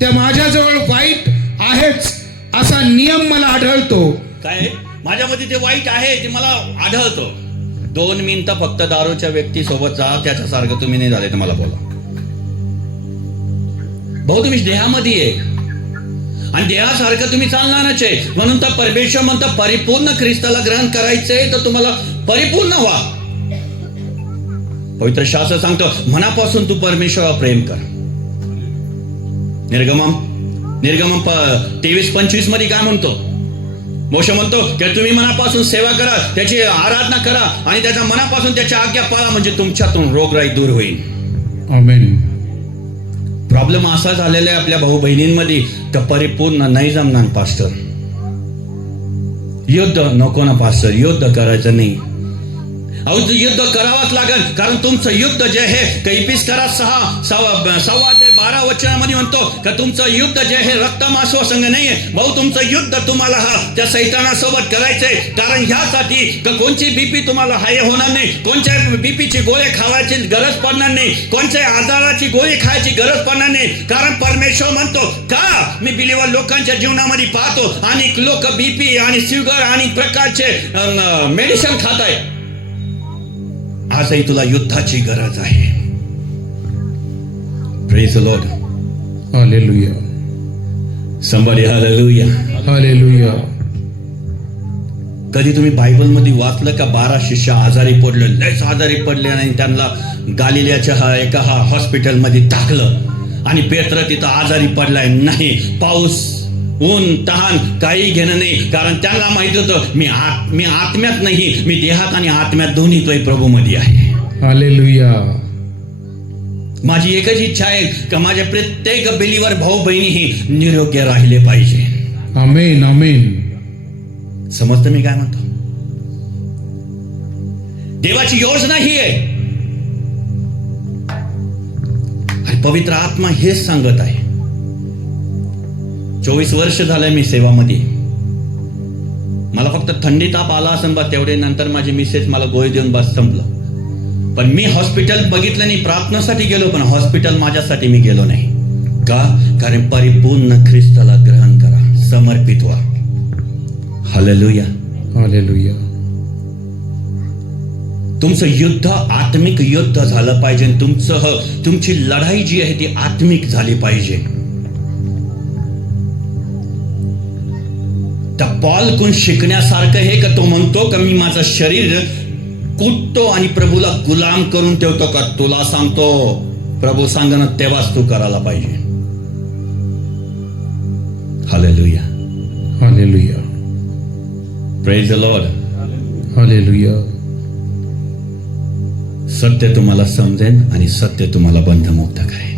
त्या माझ्याजवळ वाईट आहेच असा नियम मला आढळतो. काय माझ्यामध्ये ते वाईट आहे ते मला आढळतो. 2 मिनिटं फक्त दारूच्या व्यक्ती सोबत जा, त्याच्यासारखं तुम्ही नाही झाले तर मला बोला. भाऊ तुम्ही देहामध्ये आहे आणि देहासारखं तुम्ही चालणारच आहे. म्हणून तर परमेश्वर म्हणता परिपूर्ण ख्रिस्ताला ग्रहण करायचंय तर तुम्हाला परिपूर्ण व्हा. पवित्र शास्त्र सांगतो मनापासून तू परमेश्वरावर प्रेम कर. निर्गमन 23-25 मध्ये काय म्हणतो? मोशे म्हणतो की तुम्ही मनापासून सेवा करा, त्याची आराधना करा आणि त्याच्या मनापासून त्याच्या आज्ञा पाळा, म्हणजे तुमच्यातून रोगराई दूर होईल. आमेन. प्रॉब्लेम असा झालेला आहे आपल्या भाऊ बहिणींमध्ये तर परिपूर्ण नाही जमणार पास्टर. युद्ध नको ना पास्टर, युद्ध करायचं नाही. अहो युद्ध करावंच लागेल, कारण तुमचं युद्ध जे आहे कैपिस करा 6:12 वचनामध्ये म्हणतो का तुमचं युद्ध जे आहे रक्त मांस संघ नाहीये. भाऊ तुमचं युद्ध तुम्हाला त्या सैतानासोबत करायचंय. कारण ह्यासाठी कोणची बीपी तुम्हाला हाय होणार नाही, कोणत्या बीपीची गोळी खावायची गरज पडणार नाही, कोणत्या आजाराची गोळी खायची गरज पडणार नाही. कारण परमेश्वर म्हणतो का मी बिलीवर लोकांच्या जीवनामध्ये पाहतो अनेक लोक बीपी आणि शुगर आणि प्रकारचे मेडिसिन खात आहे. आजही तुला युद्धाची गरज आहे. Praise the Lord. Hallelujah. somebody hallelujah. Hallelujah. कधी तुम्ही बायबलमध्ये वाचलं का 12 शिष्य आजारी पडले, लयच आजारी पडले आणि त्यांना गालिल्याच्या एका हॉस्पिटलमध्ये टाकलं आणि पेत्र तिथं आजारी पडलाय? नाही. पाऊस, ऊन, तहान काही घेणं नाही, कारण त्यांना माहित होतं मी आत्म्यात नाही, मी देहात आणि आत्म्यात दोन्ही प्रभू मध्ये आहे. हालेलुया. माझी एकच इच्छा आहे की माझ्या प्रत्येक बिलीवर भाऊ बहिणी निरोगी राहिले पाहिजे. आमेन, आमेन. समजतं मी काय म्हणतो? देवाची योजना ही आहे आणि पवित्र आत्मा हेच सांगत आहे. 24 वर्ष झालंय मी सेवामध्ये. मला फक्त थंडी ताप आला असेल बा तेवढे, नंतर माझी मिसेस मला गोळी देऊन बस संपलं. पण मी हॉस्पिटल बघितलं नाही, प्रार्थनेसाठी गेलो, पण हॉस्पिटल माझ्यासाठी मी गेलो नाही. का? कारण परिपूर्ण ख्रिस्ताला ग्रहण करा, समर्पित व्हा. Hallelujah, hallelujah. तुमचं युद्ध आत्मिक युद्ध झालं पाहिजे. तुमची लढाई जी आहे ती आत्मिक झाली पाहिजे. त्या पॉलकडून शिकण्यासारखं हे का तो म्हणतो का मी माझं शरीर कुटतो आणि प्रभूला गुलाम करून ठेवतो का? तुला सांगतो प्रभू सांगणं तेव्हाच तू करायला पाहिजे. Hallelujah, hallelujah, praise the Lord. Hallelujah. सत्य तुम्हाला समजेल आणि सत्य तुम्हाला बंधमुक्त करेल.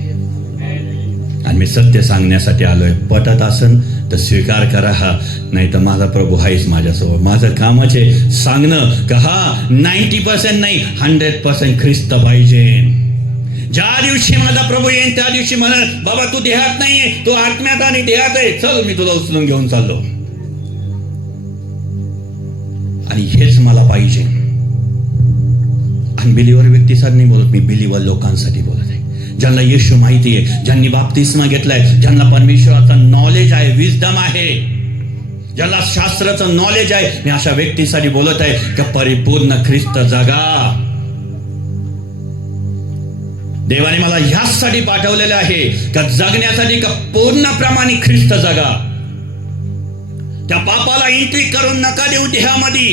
आणि मी सत्य सांगण्यासाठी आलोय. पटत असन तर स्वीकार करा, हा नाही तर माझा प्रभू हाच माझ्यासोबत. माझं कामच आहे सांगणं का हा 90% नाही 100% ख्रिस्त पाहिजे. ज्या दिवशी माझा प्रभू येईल त्या दिवशी म्हणा बाबा तू देहात नाहीये, तू आत्म्यात आणि देहात आहे, चल मी तुला उचलून घेऊन चाललो. आणि हेच मला पाहिजे. अनबिलीवर व्यक्तीसाठी नाही बोलत मी, बिलीवर लोकांसाठी बोलत आहे. ज्यांना येशू माहिती आहे, ज्यांनी बाप्तिस्मा घेतलाय, ज्यांना परमेश्वराचा नॉलेज आहे, विजडम आहे, ज्याला शास्त्राचं नॉलेज आहे, मी अशा व्यक्तीसाठी बोलत आहे की परिपूर्ण ख्रिस्त जगा. देवाने मला ह्याचसाठी पाठवलेलं आहे का जगण्यासाठी, का पूर्णप्रमाणे ख्रिस्त जगा. त्या पापाला एंट्री करून नका देऊ देहामध्ये.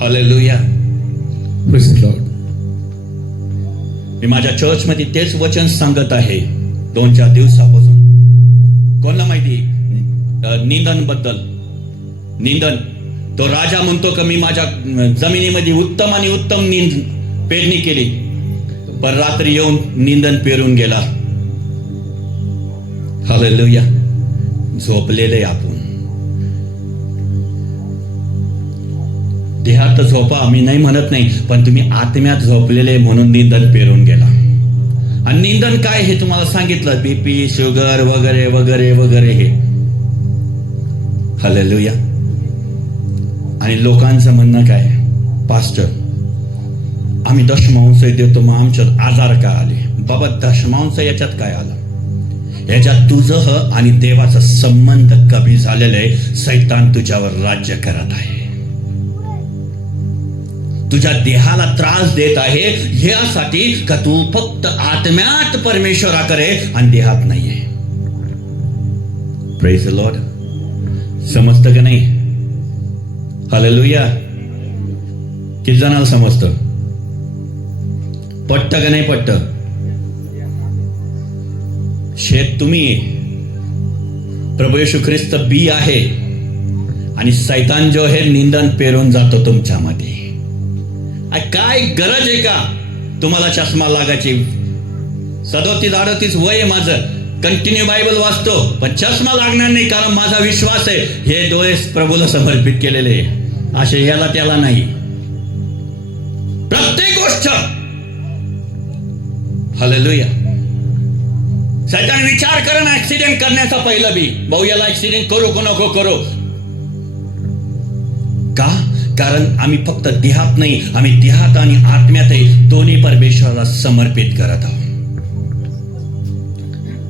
हालेलुया. Praise the Lord. मी माझ्या चर्चमध्ये तेच वचन सांगत आहे 2-4 दिवसापासून. कोणाला माहिती निंदन बद्दल? निंदन तो राजा म्हणतो का मी माझ्या जमिनीमध्ये उत्तम आणि उत्तम पेरणी केली, पण रात्री येऊन निंदन पेरून गेला. हालेलुया. झोपलेले आपण देहात झोपा आम्ही नाही म्हणत नाही, पण तुम्ही आत्म्यात झोपलेले म्हणून निंदन पेरून गेला. आणि निंदन काय हे तुम्हाला सांगितलं, बीपी, शुगर वगैरे वगैरे वगैरे हे. हालेलुया. आणि लोकांचं म्हणणं काय, पास्टर आम्ही दशमांश देतो मग आमच्यात आजार का आले? बाबा दशमांश याच्यात काय आलं? याच्यात तुझं आणि देवाचा संबंध कमी झालेला आहे. सैतान तुझ्यावर राज्य करत आहे, तुझ्या देहाला त्रास देत आहे यासाठी का तू फक्त आत्म्यात परमेश्वराकडे आणि देहात नाहीये. Praise the Lord. समजतं का नाही? हालेलुया. किती जणांना समजतं? पटतं का नाही पटतं? शेत तुम्ही, प्रभू येशू ख्रिस्त बी आहे आणि सैतान जो आहे निंदन पेरून जातो तुमच्यामध्ये. काय गरज आहे का तुम्हाला चष्मा लागायची? 37-38 वय आहे माझं, कंटिन्यू बायबल वाचतो, पण चष्मा लागणार नाही, कारण माझा विश्वास आहे हे डोळे प्रभूला समर्पित केलेले असे याला त्याला नाही. प्रत्येक गोष्ट. हालेलुया. सैतान विचार कर ना ऍक्सिडेंट करण्याचा पहिला बी, भाऊ याला ऍक्सिडेंट करू का नको करू? का? कारण आम्ही फक्त देहात नाही, आम्ही देहात आणि आत्म्यातही दोन्ही परमेश्वराला समर्पित करत आहोत.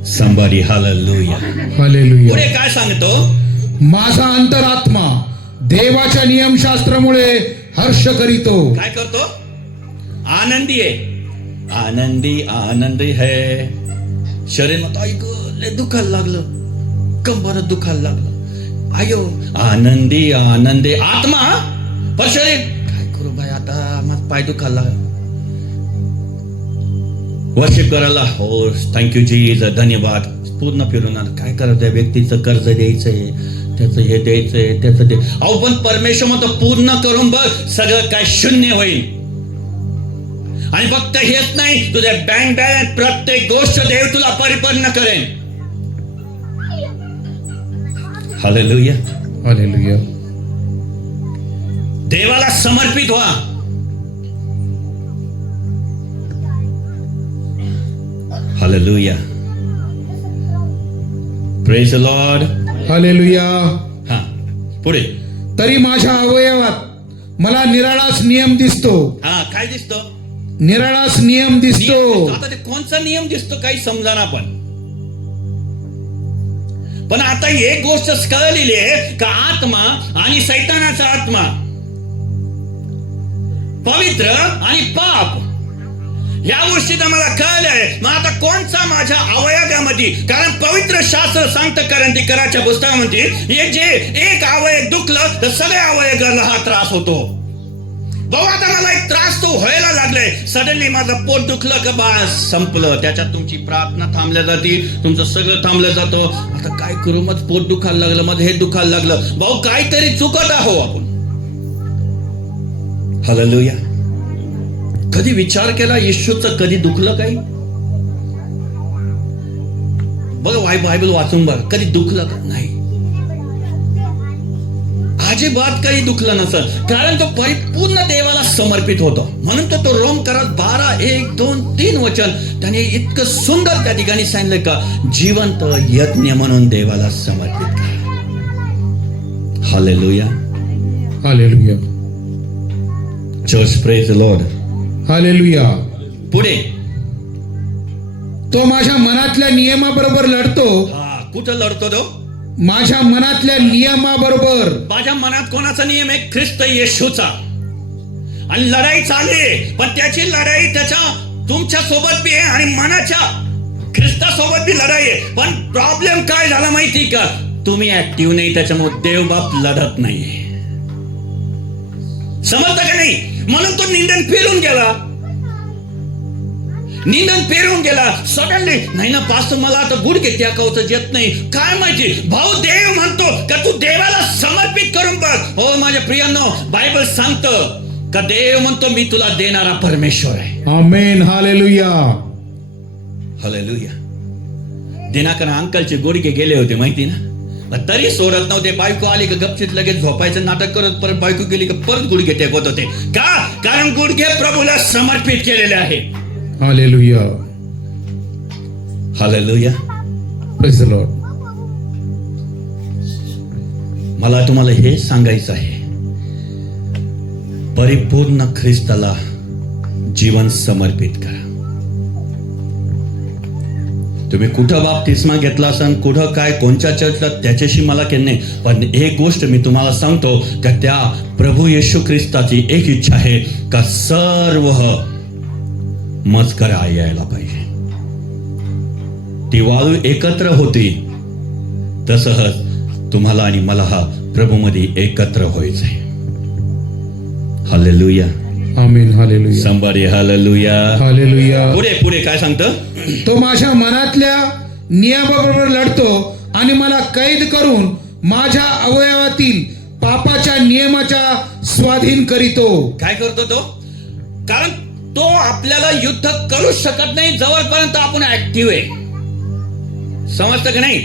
संबारी हालेलुया. हालेलुया. पुढे काय सांगतो? माझा अंतरात्मा देवाच्या नियमशास्त्रामुळे हर्ष करीतो. काय करतो? आनंदी आहे. आनंदी आनंदी है. शरीर मग ऐक लय दुखायला लागलं, कंबरत दुखायला लागलं, आयो आनंदी आनंदी आत्मा पर शरीर काय करू बाई आता माझा पाय दुखायला वर्शिप करायला हो थँक्यू जीज धन्यवाद पूर्ण फिरून आलं काय करायचं त्या व्यक्तीचं कर्ज द्यायचंय त्याचं हे द्यायचंय त्याचं दे अहो पण परमेश्वर म्हणतो पूर्ण करून बघ सगळं काय शून्य होईल आणि फक्त हेच नाही तुझ्या बँक बॅलन्स प्रत्येक गोष्ट देव तुला परिपूर्ण करेन हालेलुया हालेलुया. देवाला समर्पित व्हा hallelujah praise the Lord hallelujah. हा पुढे तरी माझ्या अवयवात मला निराळाच नियम दिसतो. हा काय दिसतो निराळाच नियम दिसतो. आता ते कोणचा नियम दिसतो काही समजाना पण आता एक गोष्ट कळलेली आहे का आत्मा आणि सैतानाचा आत्मा पवित्र आणि पाप या गोष्टी मला कळल्या आहे. मग आता कोणचा माझ्या अवयवामध्ये कारण पवित्र शास्त्र सांगतं कारण ती कराच्या पुस्तकामध्ये हे जे एक अवयव दुखलं तर सगळ्या अवयवाला हा त्रास होतो. भाऊ आता मला एक त्रास तो व्हायला लागलाय सडनली माझं पोट दुखलं का बस संपलं त्याच्यात तुमची प्रार्थना थांबल्या जाते तुमचं सगळं थांबलं जातं. आता काय करू मग पोट दुखायला लागलं माझं हे दुखायला लागलं भाऊ काहीतरी चुकत आहो आपण. हालेलुया. कधी विचार केला येशूचं कधी दुखलं काही बघा बायबल वाचून बघा कधी दुखलं का नाही अजिबात काही दुखलं नसल कारण तो परिपूर्ण देवाला समर्पित होतो म्हणून तो रोम करत 12 1 2 3 वचन त्याने इतकं सुंदर त्या ठिकाणी सांगितलं का जिवंत यज्ञ म्हणून देवाला समर्पित करा. Hallelujah hallelujah. Church praise the Lord. Hallelujah. पुढे तो माझ्या मनातल्या नियमाबरोबर लढतो. कुठं लढतो तो माझ्या मनातल्या नियमाबरोबर. माझ्या मनात कोणाचा नियम आहे ख्रिस्त येशूचा आणि लढाई चालली पण त्याची लढाई त्याच्या तुमच्या सोबत बी आहे आणि मनाच्या ख्रिस्तासोबत बी लढाई आहे पण प्रॉब्लेम काय झाला माहिती का तुम्ही ऍक्टिव्ह नाही त्याच्यामुळे देव बाप लढत नाही समजतं का नाही म्हणून तो निंदन पेरून गेला सडनली नाही ना पास मला आता गुडघे टेकावचं येत नाही काय माहिती भाऊ देव म्हणतो का तू देवाला समर्पित करून बघ. हो माझ्या प्रियांनो बायबल सांगतं का देव म्हणतो मी तुला देणारा परमेश्वर आहे. आमेन. हालेलुया. हालेलुया. दिनाकर अंकलचे गुडघे गेले होते माहिती ना तरी सोडत नव्हते बायको आली का गपचित लगेच झोपायचं नाटक करत परत बायको गेली का परत गुडघे टेकवत होते का कारण गुडघे प्रभूला समर्पित केलेले आहे. Hallelujah. Hallelujah. Praise the Lord. मला तुम्हाला हे सांगायचं आहे परिपूर्ण ख्रिस्ताला जीवन समर्पित करा. तुम्ही कुठं बाप्तिस्मा घेतला असाल कुठं काय कोणत्या चर्चला त्याच्याशी मला केलं नाही पण एक गोष्ट मी तुम्हाला सांगतो का त्या प्रभू येशू ख्रिस्ताची एक इच्छा आहे का सर्व मजकरा यायला पाहिजे. ती वाळू एकत्र होती तसंच तुम्हाला आणि मला हा प्रभूमध्ये एकत्र व्हायचंय. हालेलुया. आमेन. हालेलुया. संबारी हालेलुया. हालेलुया. पुढे काय सांगतं तो माझ्या मनातल्या नियमाबरोबर लढतो आणि मला कैद करून माझ्या अवयवातील पापाच्या नियमाच्या स्वाधीन करीतो. काय करतो तो कारण तो आपल्याला युद्ध करू शकत नाही जवळपर्यंत आपण ऍक्टिव्ह आहे. समजतं का नाही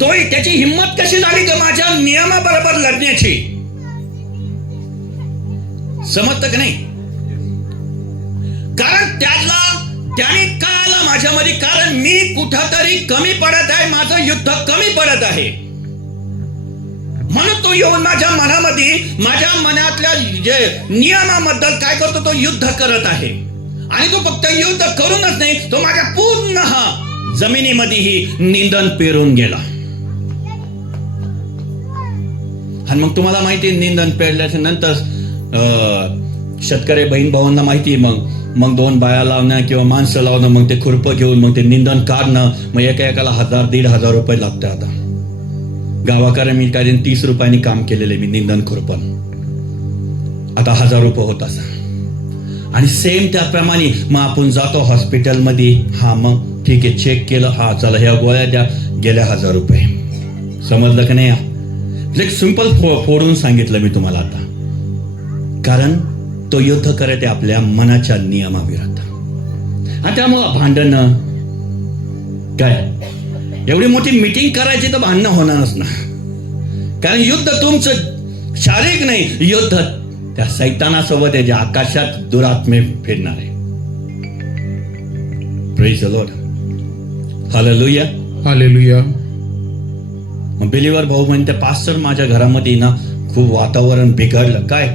तोही त्याची हिंमत कशी झाली का माझ्या नियमाबरोबर लढण्याची. समजतं का नाही कारण त्याने कळालं माझ्यामध्ये कारण मी कुठंतरी कमी पडत आहे माझं युद्ध कमी पडत आहे म्हणून तो येऊन माझ्या मनामध्ये माझ्या मनातल्या जे नियमाबद्दल काय करतो तो युद्ध करत आहे आणि तो फक्त युद्ध करूनच नाही तो माझ्या पूर्ण जमिनीमध्येही निंदन पेरून गेला. आणि मग तुम्हाला माहिती निंदन पेरल्याच्या नंतर शेतकरी बहीण भावांना माहिती मग 2 बाया लावणं किंवा माणसं लावणं मग ते खुरपं घेऊन मग ते निंदन काढणं मग एका एकाला 1000-1500 रुपये लागते. आता गावाकडे मी काही 30 रुपयांनी काम केलेले मी निंदन खुरपण, आता 1000 रुपये होत असा. आणि सेम त्याप्रमाणे मग आपण जातो हॉस्पिटलमध्ये, हा मग ठीक आहे चेक केलं, हा चला ह्या गोळ्या द्या, गेल्या 1000 रुपये. समजलं का नाही? एक सिंपल फोडून सांगितलं मी तुम्हाला आता, कारण तो युद्ध करत आहे आपल्या मनाच्या नियमाविरुद्ध. आणि त्यामुळं भांडणं काय, एवढी मोठी मीटिंग करायची तर भांडणं होणारच ना, कारण युद्ध तुमचं शारीरिक नाही, युद्ध त्या सैतानासोबत आहे जे आकाशात दुरात्मे फिरणार आहे. Praise the Lord, hallelujah. Hallelujah. मग बिलीवर भाऊ म्हणते, पास्टर माझ्या घरामध्ये ना खूप वातावरण बिघडलं, काय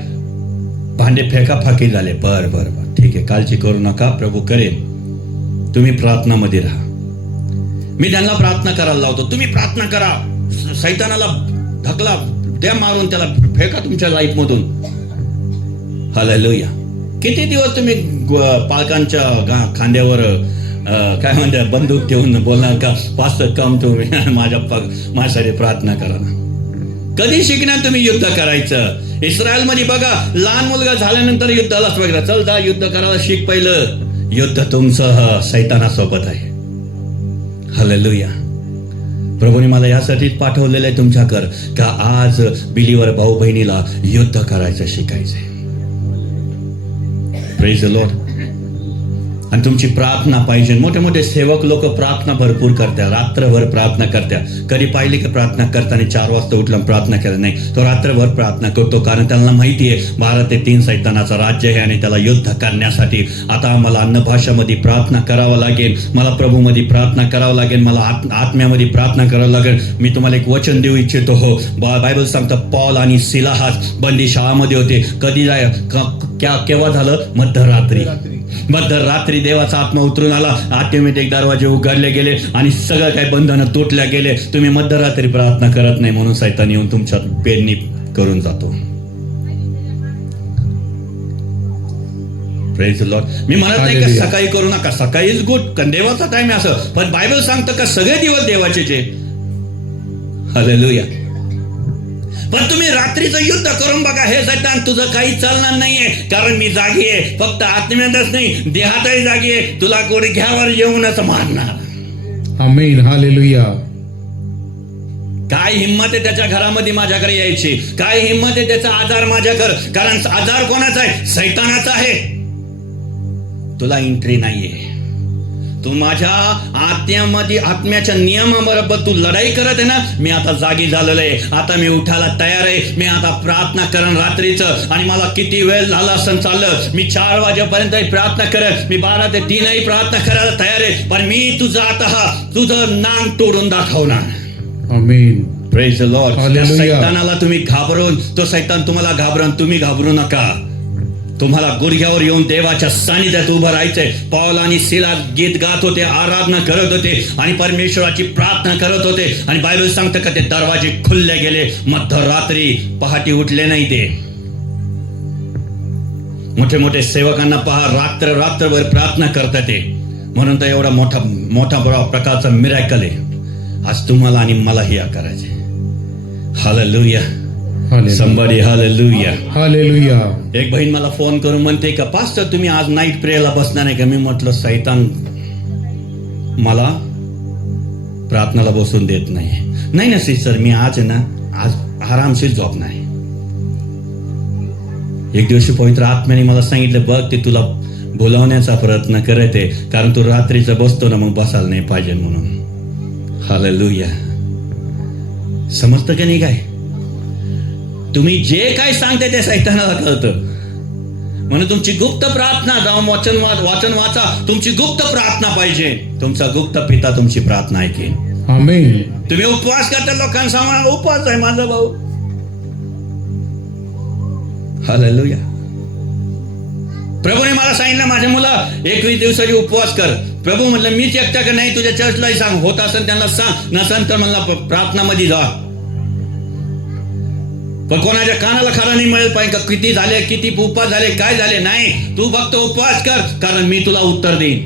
भांडे फेकाफाकी झाले. बर बर बर ठीक आहे, काळजी करू नका, प्रभू करेल, तुम्ही प्रार्थनामध्ये राहा. मी त्यांना प्रार्थना करायला लावतो, तुम्ही प्रार्थना करा, सैतानाला ढकला, द्या मारून, त्याला फेका तुमच्या लाईफ मधून. हालेलुया. किती दिवस तुम्ही पालकांच्या खांद्यावर काय म्हणते बंदूक ठेवून बोलणार का, पास्टर कम तुम्ही माझ्यासाठी प्रार्थना करा ना. कधी शिकणार तुम्ही युद्ध करायचं? इस्रायलमध्ये बघा, लहान मुलगा झाल्यानंतर युद्धालाच वगैरे, चल जा युद्ध करायला शिक. पहिलं युद्ध तुमचं सैतानासोबत आहे. हालेलुया. प्रभूने मला यासाठीच पाठवलेलं आहे तुमच्याकडे का आज बिलीवर भाऊ बहिणीला युद्ध करायचं शिकायचंय. Praise the Lord. आणि तुमची प्रार्थना पाहिजे. मोठे मोठे सेवक लोक प्रार्थना भरपूर करतात, रात्रभर प्रार्थना करतात. कधी पाहिली की प्रार्थना करताना 4 वाजता उठलं प्रार्थना केलं नाही, तो रात्रभर प्रार्थना करतो, कारण त्यांना माहिती आहे 12 ते 3 सैतानाचं राज्य आहे आणि त्याला युद्ध करण्यासाठी आता मला अन्न भाषामध्ये प्रार्थना करावं लागेल, मला प्रभूमध्ये प्रार्थना करावं लागेल, मला आत्म्यामध्ये प्रार्थना करावं लागेल. मी तुम्हाला एक वचन देऊ इच्छितो. हो, बायबल सांगतं पॉल आणि सिलास बंदी शाळामध्ये होते. कधी केव्हा झालं? मध्यरात्री देवाचा आत्मा उतरून आला, ऑटोमॅटिक दरवाजे उघडले गेले आणि सगळं काही बंधनं तुटल्या गेले. तुम्ही मध्यरात्री प्रार्थना करत नाही म्हणून सैतान येऊन तुमच्या पेरणी करून जातो. Praise the Lord. मी म्हणत नाही का सकाळी करू नका, सकाळी इज गुड, कारण देवाचा टाइम आहे असं, पण बायबल सांगतं का सगळे दिवस देवाचेच आहे. हालेलुया. पण तुम्ही रात्रीचं युद्ध करून बघा, हे सैतान तुझं काही चालणार नाहीये, कारण मी जागी आहे. फक्त आत्म्यातच नाही, देहातही जागी आहे. तुला कोणी घ्यावर येऊनच मारणार. आमेन. हालेलुया. काय हिंमत आहे त्याच्या घरामध्ये माझ्याकडे यायची? काय हिंमत आहे त्याचा आजार माझ्याकडे? कारण आजार कोणाचा आहे? सैतानाचा आहे. तुला एंट्री नाहीये. तू माझ्या आत्म्याच्या नियमाबरोबर तू लढाई करत आहे ना. मी आता जागी झालेलो आहे, आता मी उठायला तयार आहे. मी आता प्रार्थना करेन रात्रीचं, आणि मला किती वेळ झाला असं चाललं, मी 4 वाजेपर्यंत प्रार्थना करेन, मी 12 ते 3 प्रार्थना करायला तयार आहे. पण मी तुझं आता तुझं नाम तोडून दाखवणार. Amen. Praise the Lord. Hallelujah. सैतानाला तुम्ही घाबरून, तो सैतान तुम्हाला घाबरून, तुम्ही घाबरू नका. तुम्हाला गुडघ्यावर येऊन देवाच्या सानिध्यात उभं राहायचंय. पौल आणि सिलास गीत गात होते, आराधना करत होते आणि परमेश्वराची प्रार्थना करत होते. आणि बायबल सांगतं का ते दरवाजे खुलले गेले. मध्यरात्री पहाटे उठले नाही ते. मोठे मोठे सेवकांना पहा, रात्रभर प्रार्थना करतात ते, म्हणून तर एवढा मोठा प्रकारचा मिरॅकल आहे आज तुम्हाला आणि मलाही करायचे. हालेलुया. Somebody hallelujah. हालेलुया. एक बहीण मला फोन करून म्हणते का, पास्टर तुम्ही आज नाईट प्रेयरला बसणार नाही का? मी म्हटलं सैतान मला प्रार्थनाला बसून देत नाही ना सिस्टर, मी आज आहे ना, आज आरामशीर झोपणार आहे. एक दिवशी पवित्र आत्म्याने मला सांगितलं, बघ ते तुला बोलावण्याचा प्रयत्न करत आहे, कारण तू रात्रीचं बसतो ना, मग बसायला नाही पाहिजे म्हणून. हालेलुया. समजतं का नाही? काय तुम्ही जे काय सांगते ते सैतानाला कळतं. म्हणून तुमची गुप्त प्रार्थना, जाऊन वाचन वाचा. तुमची गुप्त प्रार्थना पाहिजे. तुमचा गुप्त पिता तुमची प्रार्थना ऐकेल. आमेन. तुम्ही उपवास करता, लोकांना सांगा उपवास आहे माझा भाऊ. हालेलुया. प्रभूने मला सांगितलं, माझ्या मुला 21 दिवसाची उपवास कर. प्रभू म्हटलं मीच एकटा का नाही, तुझ्या चर्चलाही सांग. होत असेल त्यांना सांग, नसेल तर मला प्रार्थनामध्ये जा. पण कोणाच्या कानाला खरा नाही मिळेल पाहिजे का किती झाले, किती उपवास झाले, काय झाले. नाही, तू फक्त उपवास कर, कारण मी तुला उत्तर देईन.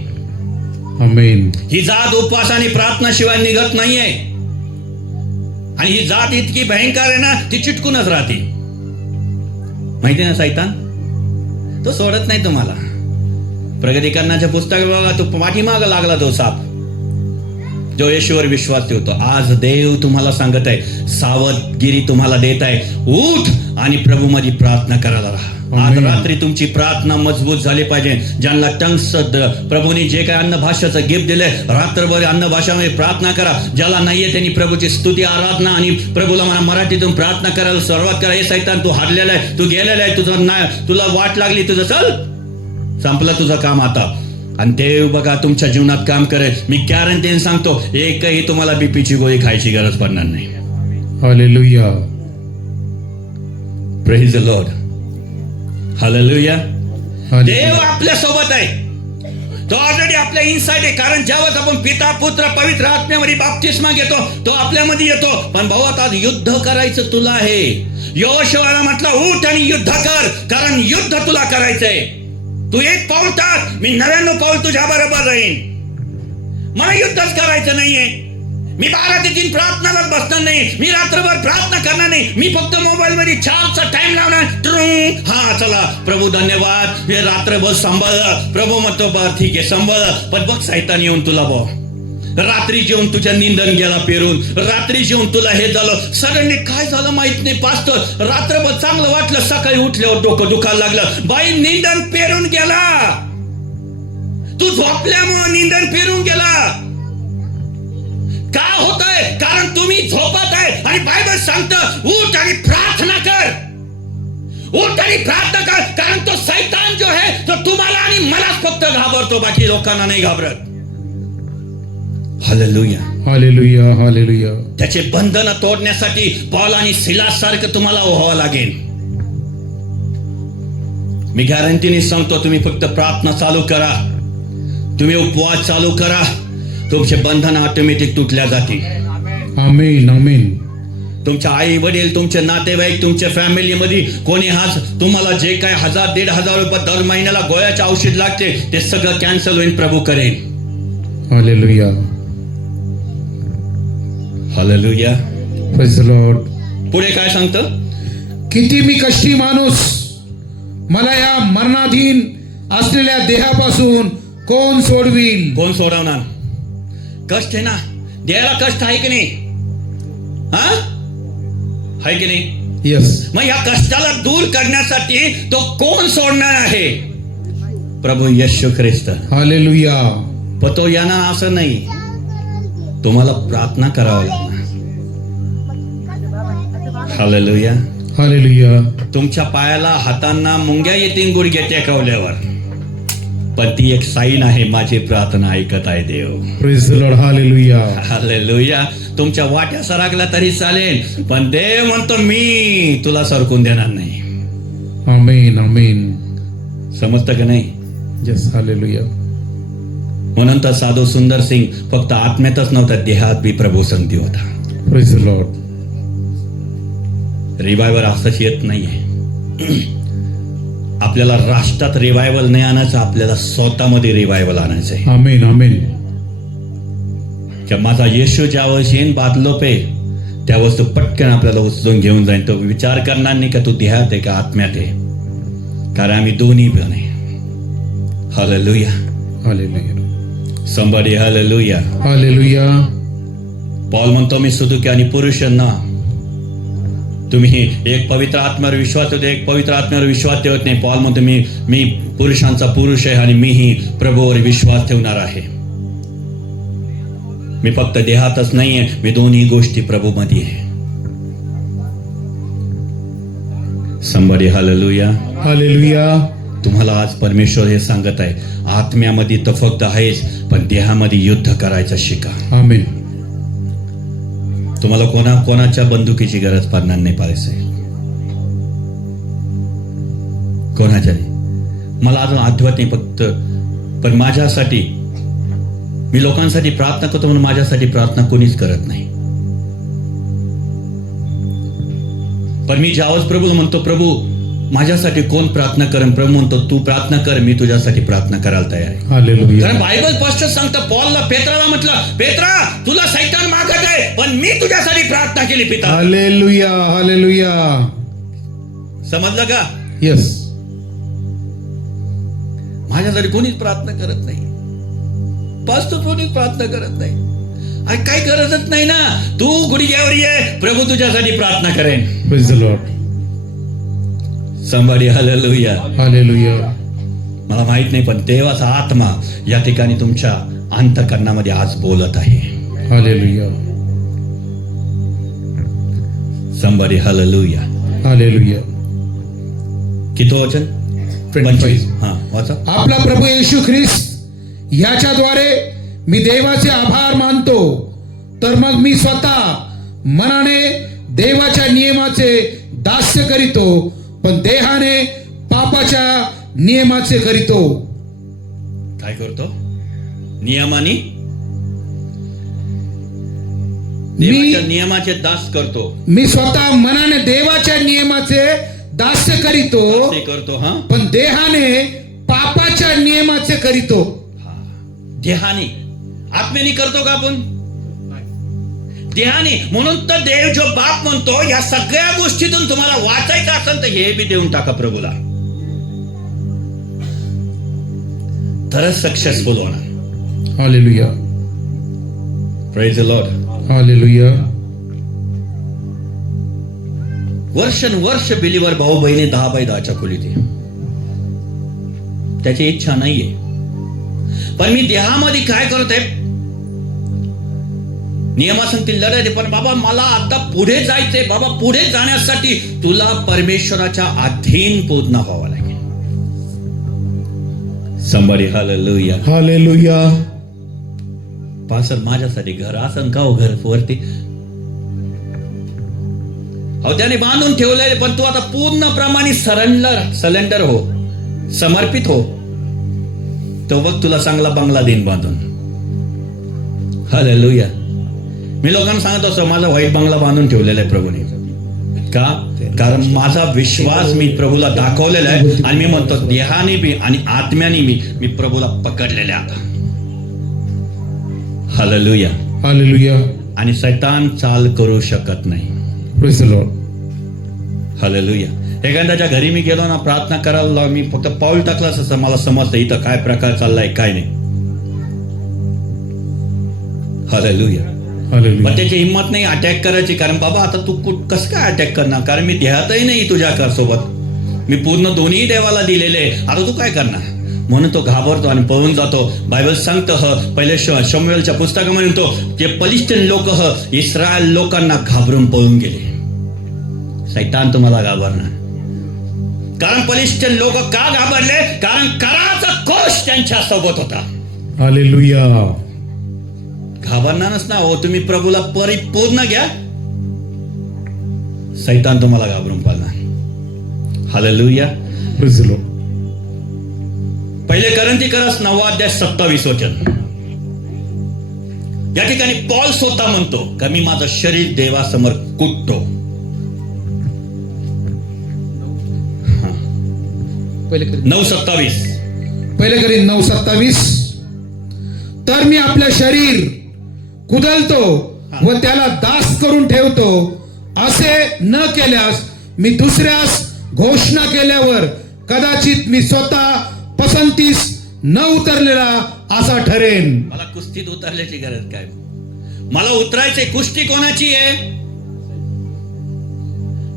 आमेन. ही जात उपवास आणि प्रार्थना शिवाय निघत नाहीये. आणि ही जात इतकी भयंकर आहे ना, ती चिटकूनच राहते. माहिती ना, सैतान तो सोडत नाही तुम्हाला. प्रगतीकरणाच्या पुस्तक बघा, तो पाठीमाग लागला तो साप, जो येशूवर विश्वास ठेवतो. आज देव तुम्हाला सांगत आहे, सावधगिरी तुम्हाला देत आहे, उठ आणि प्रभू मध्ये प्रार्थना करायला राहा. आज रात्री तुमची प्रार्थना मजबूत झाली पाहिजे. ज्यांना टंग्स प्रभूने जे काय अन्न भाषाचं गिफ्ट दिलंय, रात्रभर अन्न भाषामध्ये प्रार्थना करा. ज्याला नाहीये त्यांनी प्रभूची स्तुती आराधना आणि प्रभूला मला मराठीतून प्रार्थना करायला सुरुवात करा. हे सैतान, तू हारलेला आहे, तू गेलेला आहे, तुझं नाही, तुला वाट लागली, तुझं चल, संपलं तुझं काम आता. आणि देव बघा तुमच्या जीवनात काम करेल. मी गॅरंटीने सांगतो, एकही तुम्हाला बीपीची गोळी खायची गरज पडणार नाही. Hallelujah. Praise the Lord. Hallelujah. देव आपल्या सोबत आहे. तो ऑलरेडी आपल्या इनसाइड आहे. कारण ज्यावेळेस आपण पिता पुत्र पवित्र आत्म्यामध्ये बाप्तिस्मा घेतो, तो आपल्यामध्ये येतो. पण भाऊ, आता युद्ध करायचं तुला आहे. यहोशुआला म्हटलं, उठ आणि युद्ध कर, कारण युद्ध तुला करायचंय. तू एक पाऊल टाक, मी 99 पाऊल तुझ्या बरोबर राहीन. मला युद्धच करायचं नाहीये. मी 12 ते 3 प्रार्थनाला बसणार नाही. मी रात्रभर प्रार्थना करणार नाही. मी फक्त मोबाईल मध्ये 4चा टाइम लावणार. हा चला प्रभू धन्यवाद, हे रात्रभर सांभाळ. प्रभू म्हणतो बर ठीक आहे सांभाळ. पण बघ सैतान येऊन तुला बघ, रात्री जेवून तुझ्या निंदन गेला पेरून, रात्री जेवून तुला हे झालं. सडनली काय झालं माहित नाही. पास्टर रात्रभर चांगलं वाटलं, सकाळी उठल्यावर डोकं दुखायला लागलं. बाई निंदन पेरून गेला. तू झोपल्यामुळे निंदन पेरून गेला. का होतंय? कारण तुम्ही झोपत आहे. आणि बायबल सांगतं, उठ आणि प्रार्थना कर. उठ आणि प्रार्थना कर. कारण तो सैतान जो आहे, तो तुम्हाला आणि मलाच फक्त घाबरतो, बाकी लोकांना नाही घाबरत. हालेलुया. हालेलुया. हालेलुया. त्याचे बंधन तोडण्यासाठी पौल आणि सिलास सारखं तुम्हाला व्हावं लागेल. मी गॅरंटीने सांगतो, तुम्ही फक्त प्रार्थना चालू करा, तुम्ही उपवास चालू करा, तुमचे बंधन ऑटोमॅटिक तुटल्या जातील. आमेन. आमेन. तुमच्या आई वडील, तुमचे नातेवाईक, तुमच्या फॅमिलीमध्ये कोणी आज तुम्हाला जे काय 1000-1500 रुपये दर महिन्याला गोळ्याचे औषध लागते, ते सगळं कॅन्सल होईल. प्रभू करेल. Hallelujah. Hallelujah. Praise the Lord. पुढे काय सांगतं? किती मी कष्टी माणूस, मला या मरणाधीन असलेल्या देहापासून कोण सोडवील? कोण सोडवणार? कष्ट आहे ना, द्यायला कष्ट आहे की नाही? हा, आहे की नाही? यस. मग या कष्टाला दूर करण्यासाठी तो कोण सोडणार आहे? प्रभू येशू ख्रिस्त. हालेलुया. पण तो येणार असं नाही, तुम्हाला प्रार्थना करावं लागणार. हालेलुया. हालेलुया. तुमच्या पायाला हातांना मुंग्या येतील गुडघे टेकवल्यावर, पण ती एक साईन आहे, माझी प्रार्थना ऐकत आहे देव. Praise the Lord. Hallelujah. Hallelujah. तुमच्या वाट्या सरकल्या तरी चालेल, पण देव म्हणतो मी तुला सरकून देणार नाही. आमेन. आमेन. समजतं का नाही? यस. हालेलुया. म्हणून तर साधू सुंदर सिंग फक्त आत्म्यातच नव्हता, देहात बी प्रभू संगती होता. Praise the Lord. रिवायवल असंच येत नाहीये. आपल्याला राष्ट्रात रिवायवल नाही आणायचं, आपल्याला स्वतःमध्ये रिवायवल आणायचं आहे. आमेन. आमेन. की माझा येशू ज्यावेळेस येईन बादलो पे, त्यावेळेस तो पटकन आपल्याला उचलून घेऊन जाईल. तो विचार करणार नाही का तू देहात आहे का आत्म्यात आहे, कारण आम्ही दोन्ही पण आहे. Hallelujah. Hallelujah. somebody hallelujah. Hallelujah. Paul म्हणतो, मी सुदुकी आणि पुरुषांना, तुम्ही एक पवित्र आत्म्यावर विश्वास होते, एक पवित्र आत्म्यावर विश्वास ठेवत नाही. पौल म्हणतो, मी पुरुषांचा पुरुष आहे आणि मीही प्रभूवर विश्वास ठेवणार आहे. मी फक्त देहातच नाहीये, मी दोन्ही गोष्टी प्रभूमध्ये आहे. somebody hallelujah. हालेलुया. तुम्हाला आज परमेश्वर हे सांगत आहे, आत्म्यामध्ये तर फक्त आहेच, पण देहामध्ये युद्ध करायचं शिका. आमेन. तुम्हाला कोणाच्या बंदुकीची गरज पडणार नाही पाहिजे, कोणाच्या नाही. मला अजून आठवत नाही फक्त, पण माझ्यासाठी, मी लोकांसाठी प्रार्थना करतो म्हणून माझ्यासाठी प्रार्थना कोणीच करत नाही. पण मी ज्यावेळेस प्रभूला म्हणतो, प्रभू माझ्यासाठी कोण प्रार्थना करेन? प्रभू म्हणतो तू प्रार्थना कर, मी तुझ्यासाठी प्रार्थना करायला तयार आहे. हालेलुया. कारण बायबल स्पष्ट सांगतं, पॉलला पेत्राला म्हटलं, पेत्रा तुला सैतान मागत आहे, पण मी तुझ्यासाठी प्रार्थना केली पिता. हालेलुया. हालेलुया. समजलं का? येस. माझ्यासाठी कोणीच प्रार्थना करत नाही, पास्टर कोणीच प्रार्थना करत नाही. अरे काही गरजच नाही ना. तू गुडघ्यावर ये, प्रभू तुझ्यासाठी प्रार्थना करेन. Praise the Lord. Somebody hallelujah. Hallelujah. मला माहित नाही, पण देवाचा आत्मा या ठिकाणी तुमच्या अंतःकरणामध्ये आज बोलत आहे. हालेलुया. Somebody hallelujah. हालेलुया. किती वचन? 25. हा वाचा. आपला प्रभू येशू ख्रिस्त याच्याद्वारे मी देवाचे आभार मानतो. तर मग मी स्वतः मनाने देवाच्या नियमाचे दास्य करीतो, पण देहाने पापाच्या नियमाचे करीतो. काय करतो? नियमाने देवाच्या नियमाचे दास करतो. मी स्वतः मनाने देवाच्या नियमाचे दास्य करीतो, ते करतो. हा पण देहाने पापाच्या नियमाचे करीतो. देहाने. आत्म्याने करतो का आपण? देहाने. म्हणून तर देव जो बाप म्हणतो, या सगळ्या गोष्टीतून तुम्हाला वाचायचं असेल तर हे बी देऊन टाका प्रभूला, तरच सक्सेसफुल होणार. Hallelujah. Praise the Lord. Hallelujah. वर्ष बिलीवर भाऊ बहिणी 10x10 खोलीत आहे. त्याची इच्छा नाहीये, पण मी देहामध्ये काय करत आहे? नियमासंगती लढायचे, पण बाबा मला आता पुढे जायचंय. बाबा पुढे जाण्यासाठी तुला परमेश्वराच्या अधीन पूर्ण व्हावं लागेल. Somebody hallelujah. हालेलुया. पासर माझ्यासाठी घर असं का हो? घर वरती अहो त्याने बांधून ठेवलंय, पण तू आता पूर्णप्रमाणे सरेंडर हो, समर्पित हो, तो बघ तुला चांगला बंगला देईन बांधून. हालेलुया. मी लोकांना सांगत असतो, माझा व्हाईट बंगला बांधून ठेवलेला आहे प्रभूने. का? कारण माझा विश्वास मी प्रभूला दाखवलेला आहे, आणि मी म्हणतो देहाने बी आणि आत्म्याने मी प्रभूला पकडलेले आता. हालेलुया. हालेलुया. आणि शैतान चाल करू शकत नाही. Praise the Lord. हालेलुया. एखाद्याच्या घरी मी गेलो ना, प्रार्थना करायला मी फक्त पाऊल टाकलाच असं मला समजतं इथं काय प्रकार चाललाय काय नाही. हालेलुया. हालेलुया. पण त्याची हिंमत नाही अटॅक करायची, कारण बाबा आता तू कसं काय अटॅक करणार? कारण मी देहातही नाही तुझ्या सोबत, मी पूर्ण दोन्ही देवाला दिलेले, आता तू काय करणार? म्हणून तो घाबरतो आणि पळून जातो. बायबल सांगतं पहिले शमूएलच्या पुस्तकामध्ये म्हणतो जे पलिस्तीन लोक इस्रायल लोकांना घाबरून पळून गेले. शैतान तुम्हाला घाबरणार, कारण पलिस्तीन लोक का घाबरले? कारण कराचा कोश त्यांच्या सोबत होता. हालेलुया. घाबरणारच ना हो. तुम्ही प्रभूला परिपूर्ण घ्या, शैतान तुम्हाला घाबरून पाळणार. हालेलुया. Praise the Lord. पहिले करंती 9:27 वचन. या ठिकाणी पॉल स्वतः म्हणतो का मी माझं शरीर देवासमोर कुटतो. 9:27. पहिले करीन 9:27. तर मी आपलं शरीर कुदलतो व त्याला दास करून ठेवतो. असे न केल्यास मी दुसऱ्यास घोषणा केल्यावर कदाचित मी स्वतः पसंतीस न उतरलेला असा ठरेन. मला कुस्तीत उतरल्याची गरज काय? मला उतरायचे. कुस्ती कोणाची आहे?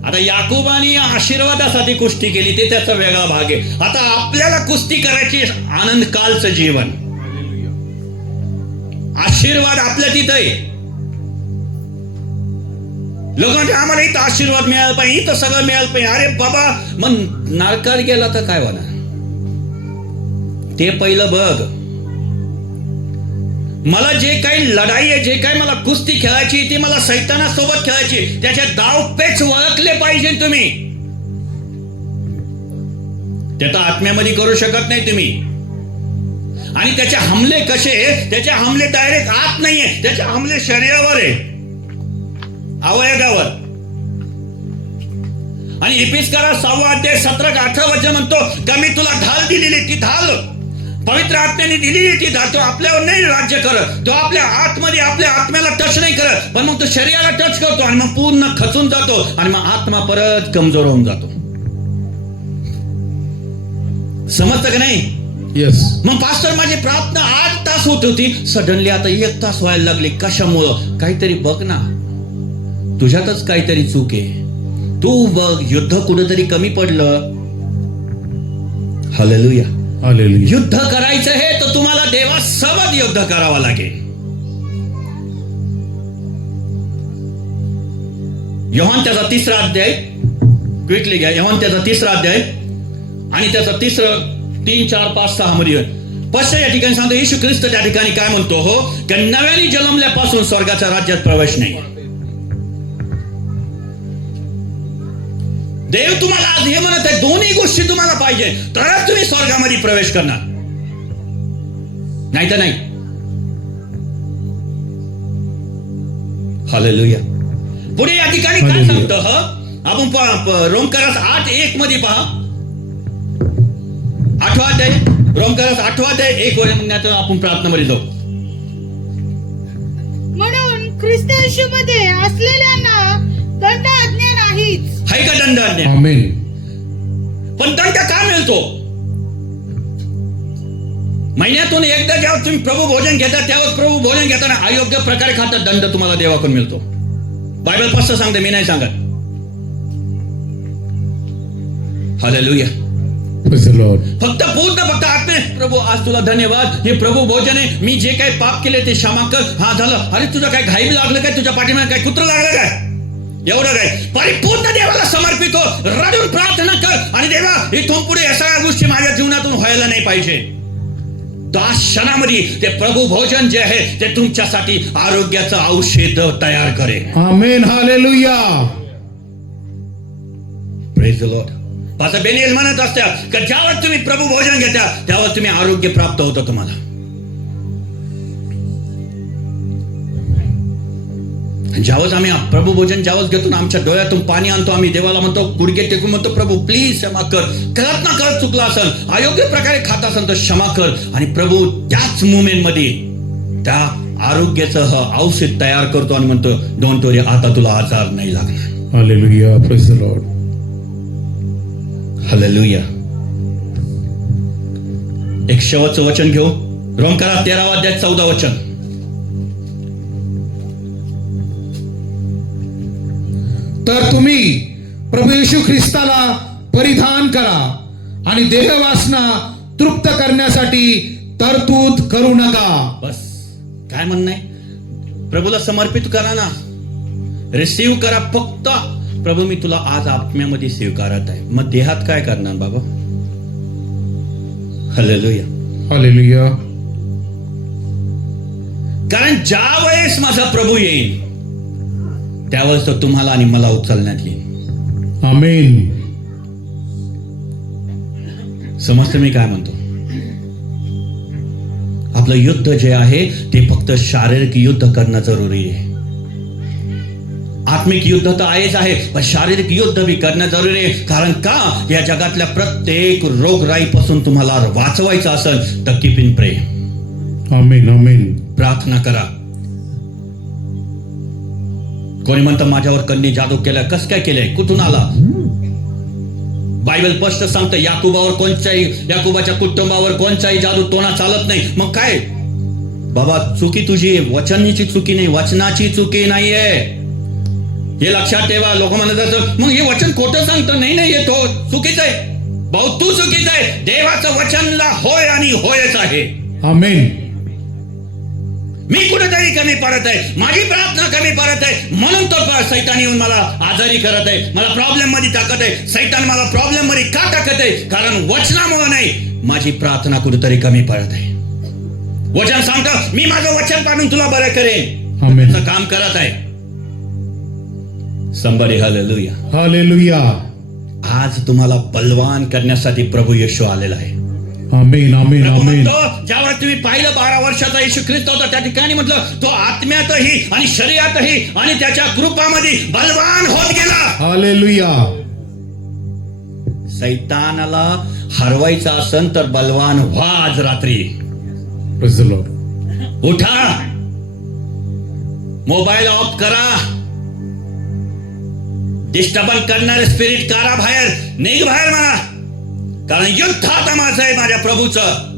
आता याकूबाने आशीर्वादासाठी कुस्ती केली, ते त्याचा वेगळा भाग आहे. आता आपल्याला कुस्ती करायची आनंद कालचं जीवन, आशीर्वाद आपल्या तिथं आहे. लोकांचे आम्हाला इथं आशीर्वाद मिळाला पाहिजे, इथं सगळं मिळालं पाहिजे. अरे बाबा, मग नारकार गेला तर काय होणार? ते पहिलं बघ. मला जे काही लढाई आहे, जे काही मला कुस्ती खेळायची, ती मला सैतानासोबत खेळायची. त्याचे डावपेच ओळखले पाहिजे तुम्ही. ते तर आत्म्यामध्ये करू शकत नाही तुम्ही. आणि त्याचे हमले कसे? त्याचे हमले डायरेक्ट आत नाहीये, त्याचे हमले शरीरावर आहे, अवयवावर. आणि इपिस्कारा 6 अध्याय 17-18 वचन म्हणतो का मी तुला ढाल दिलेली, ती ढाल पवित्र आत्म्याने दिलेली, ती ढाल तो आपल्यावर नाही राज्य करत, तो आपल्या आतमध्ये आपल्या आत्म्याला टच नाही करत, पण मग तो शरीराला टच करतो आणि मग पूर्ण खचून जातो आणि मग आत्मा परत कमजोर होऊन जातो. समजतं का नाही? येस. मग पास्टर माझी प्रार्थना 8 तास होत होती, सडनली आता 1 तास व्हायला लागली. कशामुळं? काहीतरी बघ ना, तुझ्यातच काहीतरी चूक आहे. तू बघ, युद्ध कुठेतरी कमी पडलं. हालेलुया. हालेलुया. युद्ध करायचं हे तर तुम्हाला देवासोबत युद्ध करावं लागेल. योहान त्याचा 3रा अध्याय क्विकली घ्या. योहान त्याचा 3रा अध्याय आणि त्याचा 3, 4, 5, 6 मध्ये पश्च या ठिकाणी सांगतो येशू ख्रिस्त त्या ठिकाणी काय म्हणतो, हो की नव्याने जन्मल्यापासून स्वर्गाच्या राज्यात प्रवेश नाही. देव तुम्हाला आज हे म्हणत आहे, दोन्ही गोष्टी तुम्हाला पाहिजे तरच तुम्ही स्वर्गामध्ये प्रवेश करणार, नाही तर नाही. हालेलुया. पुढे या ठिकाणी काय हालेलुया. सांगतं, आपण रोमकरास 8:1 मध्ये पहा. 8वा अध्याय, रोमकरास 8वा अध्याय 1 महिन्यात आपण प्रार्थनेमध्ये जाऊ. म्हणून ख्रिस्त येशूमध्ये असलेल्यांना दंड आज्ञा नाहीच. हाय का दंड आज्ञा? आमेन. पण दंड का मिळतो? महिन्यातून एकदा जेव्हा तुम्ही प्रभू भोजन घेता त्यावर प्रभू भोजन घेताना अयोग्य प्रकारे खाता, दंड तुम्हाला देवाकडून मिळतो. बायबल स्पष्ट सांगते, मी नाही सांगत. हालेलुया. Praise the Lord. फक्त आत्मे प्रभू आज तुला धन्यवाद, हे प्रभू भोजन आहे, मी जे काही पाप केले ते क्षमा कर. हा झालं. अरे तुझं काय घाई लागलं काय? तुझ्या पाठीमागे काय कुत्र लागलं काय? एवढं काय? परिपूर्ण देवाला समर्पित हो, रडून प्रार्थना कर आणि देवा इथून पुढे या सगळ्या गोष्टी माझ्या जीवनातून व्हायला नाही पाहिजे. त्या क्षणामध्ये ते प्रभू भोजन जे आहे ते तुमच्यासाठी आरोग्याचं औषध तयार करेल. Amen. Hallelujah. Praise the Lord. Pastor बेनियल म्हणत असतात की ज्यावर तुम्ही प्रभू भोजन घेता त्यावर तुम्ही आरोग्य प्राप्त होतं तुम्हाला. ज्यावेळेस आम्ही प्रभू भोजन ज्यावेळेस घेतो ना, आमच्या डोळ्यातून पाणी आणतो, आम्ही देवाला म्हणतो, गुडघे टेकून म्हणतो, प्रभू प्लीज क्षमा कर. कळत ना कळत चुकला असेल, अयोग्य प्रकारे खात असेल तर क्षमा कर. आणि प्रभू त्याच मुमेंट मध्ये त्या आरोग्याचं औषध तयार करतो आणि म्हणतो, डोंट वरी, आता तुला आजार नाही लागणार. Hallelujah. Praise the Lord. Hallelujah. एक शेवटचं वचन घेऊ. रोमकरा 13वा अध्याय 14 वचन. तर तुम्ही प्रभू येशू ख्रिस्ताला परिधान करा आणि देहवासना तृप्त करण्यासाठी तरतूद करू नका. बस काय म्हणणं आहे? प्रभूला समर्पित करा ना, रिसीव्ह करा. फक्त प्रभू मी तुला आज आत्म्यामध्ये स्वीकारत आहे. मग देहात काय करणार बाबा? हालेलुया. हालेलुया. कारण ज्या वेळेस माझा प्रभू येईल त्यावेळेस तो तुम्हाला आणि मला उचलण्यात येईल. आमेन. समजतं मी काय म्हणतो? आपलं युद्ध जे आहे ते फक्त शारीरिक युद्ध करणं जरुरी आहे. आत्मिक युद्ध तर आहेच आहे, पण शारीरिक युद्ध बी करणं जरुरी आहे. कारण का? या जगातल्या प्रत्येक रोगराईपासून तुम्हाला वाचवायचं असेल तर कीप इन प्रे. आमेन. आमेन. प्रार्थना करा. कोणी म्हणतं माझ्यावर कंनी जादू केलाय. कस काय केलंय? कुठून आला? बायबल स्पष्ट सांगतं याकुबाच्या कुटुंबावर कोणताही जादू टोना चालत नाही. मग काय बाबा, चुकी तुझी, वचनाची चुकी नाही, वचनाची चुकी नाहीये, हे लक्षात ठेवा. लोक म्हणत असतात मग हे वचन खोटं सांगतं. नाही हे तो चुकीचं आहे भाऊ, तू चुकीचं आहे. देवाचं वचनला होय आणि होयच आहे. आमेन. मी कुठेतरी कमी पडत आहे, माझी प्रार्थना कमी पडत आहे, म्हणून तो सैतान येऊन मला आजारी करत आहे, मला प्रॉब्लेम मध्ये टाकत आहे. सैतान मला प्रॉब्लेम मध्ये का टाकत आहे? कारण वचनामुळे नाही, माझी प्रार्थना कुठेतरी कमी पडत आहे. वचन सांगतं मी माझं वचन पाडून तुला बरं करेन. आमेन. त्याचं काम करत आहे. Somebody hallelujah. हालेलुया. आज तुम्हाला बलवान करण्यासाठी प्रभू येशू आलेला आहे. आमेन. आमेन. प्रभू आमेन. म्हणतो, ज्यावेळेस तुम्ही पाहिलं 12 वर्षाचा येशू ख्रिस्त होता, त्या ठिकाणी म्हटलं तो आत्म्यातही आणि शरीरातही आणि त्याच्या कृपामध्ये बलवान होत गेला. हालेलुया. सैतानाला हरवायचं असन तर बलवान व्हा आज रात्री. Praise the Lord. उठा, मोबाईल ऑफ करा, डिस्टर्बन करणारे स्पिरिट काढा बाहेर, निघ बाहेर मला. कारण युद्ध आता माझं आहे, माझ्या प्रभूचं.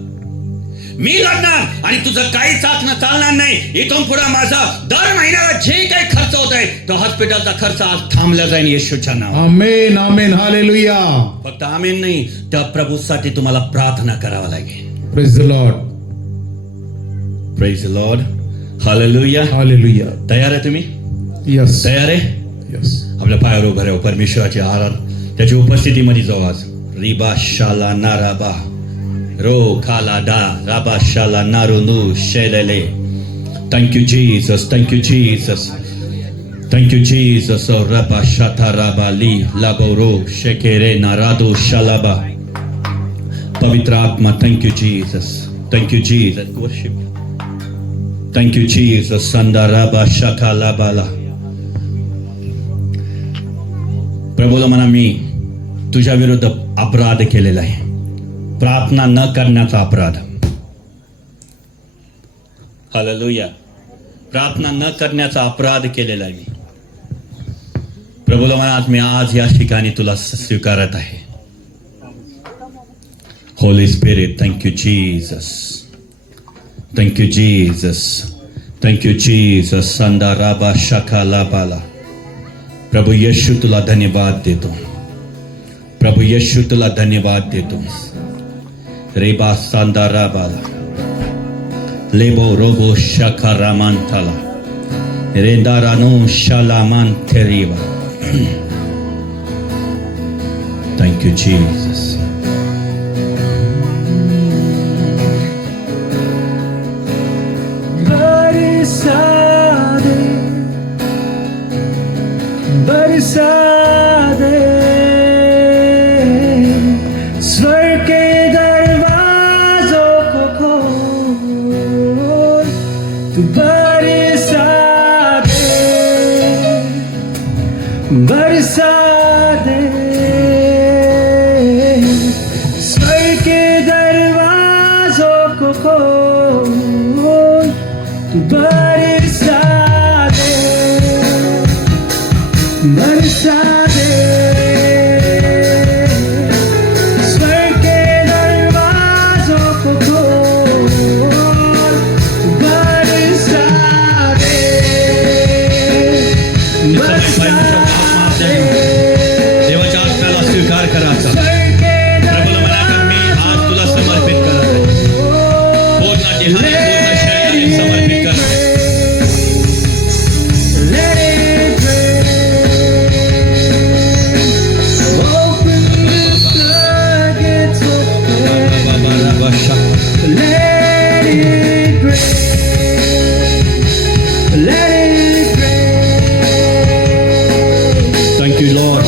मी लढणार आणि तुझं काही चालणार नाही. इथून पुढे माझा दर महिन्याला जे काही खर्च होत आहे तो हॉस्पिटलचा खर्च आज थांबला जाईल येशूच्या नावात. आमेन आमेन हालेलुया. फक्त आमेन नाही, त्या प्रभूसाठी तुम्हाला प्रार्थना करावा लागेल. Praise the Lord. Praise the Lord. Hallelujah. Hallelujah. तयार आहे तुम्ही? यस तयार आहे? यस. आपल्या पायावर उभं राहू, परमेश्वराची आराधना त्याच्या उपस्थितीमध्ये जाऊ. आज रिबा शाला नाराबा रो खाला डा राबा शाला नारू नू शेलेले. Thank you Jesus, thank you Jesus, thank you Jesus. रबा शाथा राबा ली लाबो रो शेकेरे नारादो शालाबा. पवित्र आत्मा, thank you Jesus, thank you Jesus. Worship. Thank you Jesus. संदा राबा शाखा लाबाला. प्रभूला म्हणा, मी तुझ्या विरुद्ध अपराध केलेला आहे, प्रार्थना न करण्याचा अपराध. हालेलुया. प्रार्थना न करण्याचा अपराध केलेला आहे मी. प्रभूला म्हणा, आज या ठिकाणी तुला स्वीकारत आहे. Holy Spirit, thank you Jesus, thank you Jesus, thank you Jesus. संदा राबा शाखा लाबाला. प्रभू येशू तुला धन्यवाद देतो. प्रभू येशू तुला धन्यवाद देतो. रेबा सांदा राबाला लेबो रोबो शाखा रामांथाला रेंदारानो शालामान थेरीबा. Thank you Jesus. बरसा दे स्वर्ग के दरवाजों को खोल. तू बरसा दे स्वर्ग के दरवाजों को खोल. तू बरसा दे स्वर्ग के दरवाजों को खोल. बरसा दे देवाच्या आत्म्याला स्वीकार करायचा. प्रभूला म्हणायचं, मी आज तुला समर्पित करत आहे. पूर्ण देहाने, पूर्ण शरीराने समर्पित करत आहे. Thank you, Lord.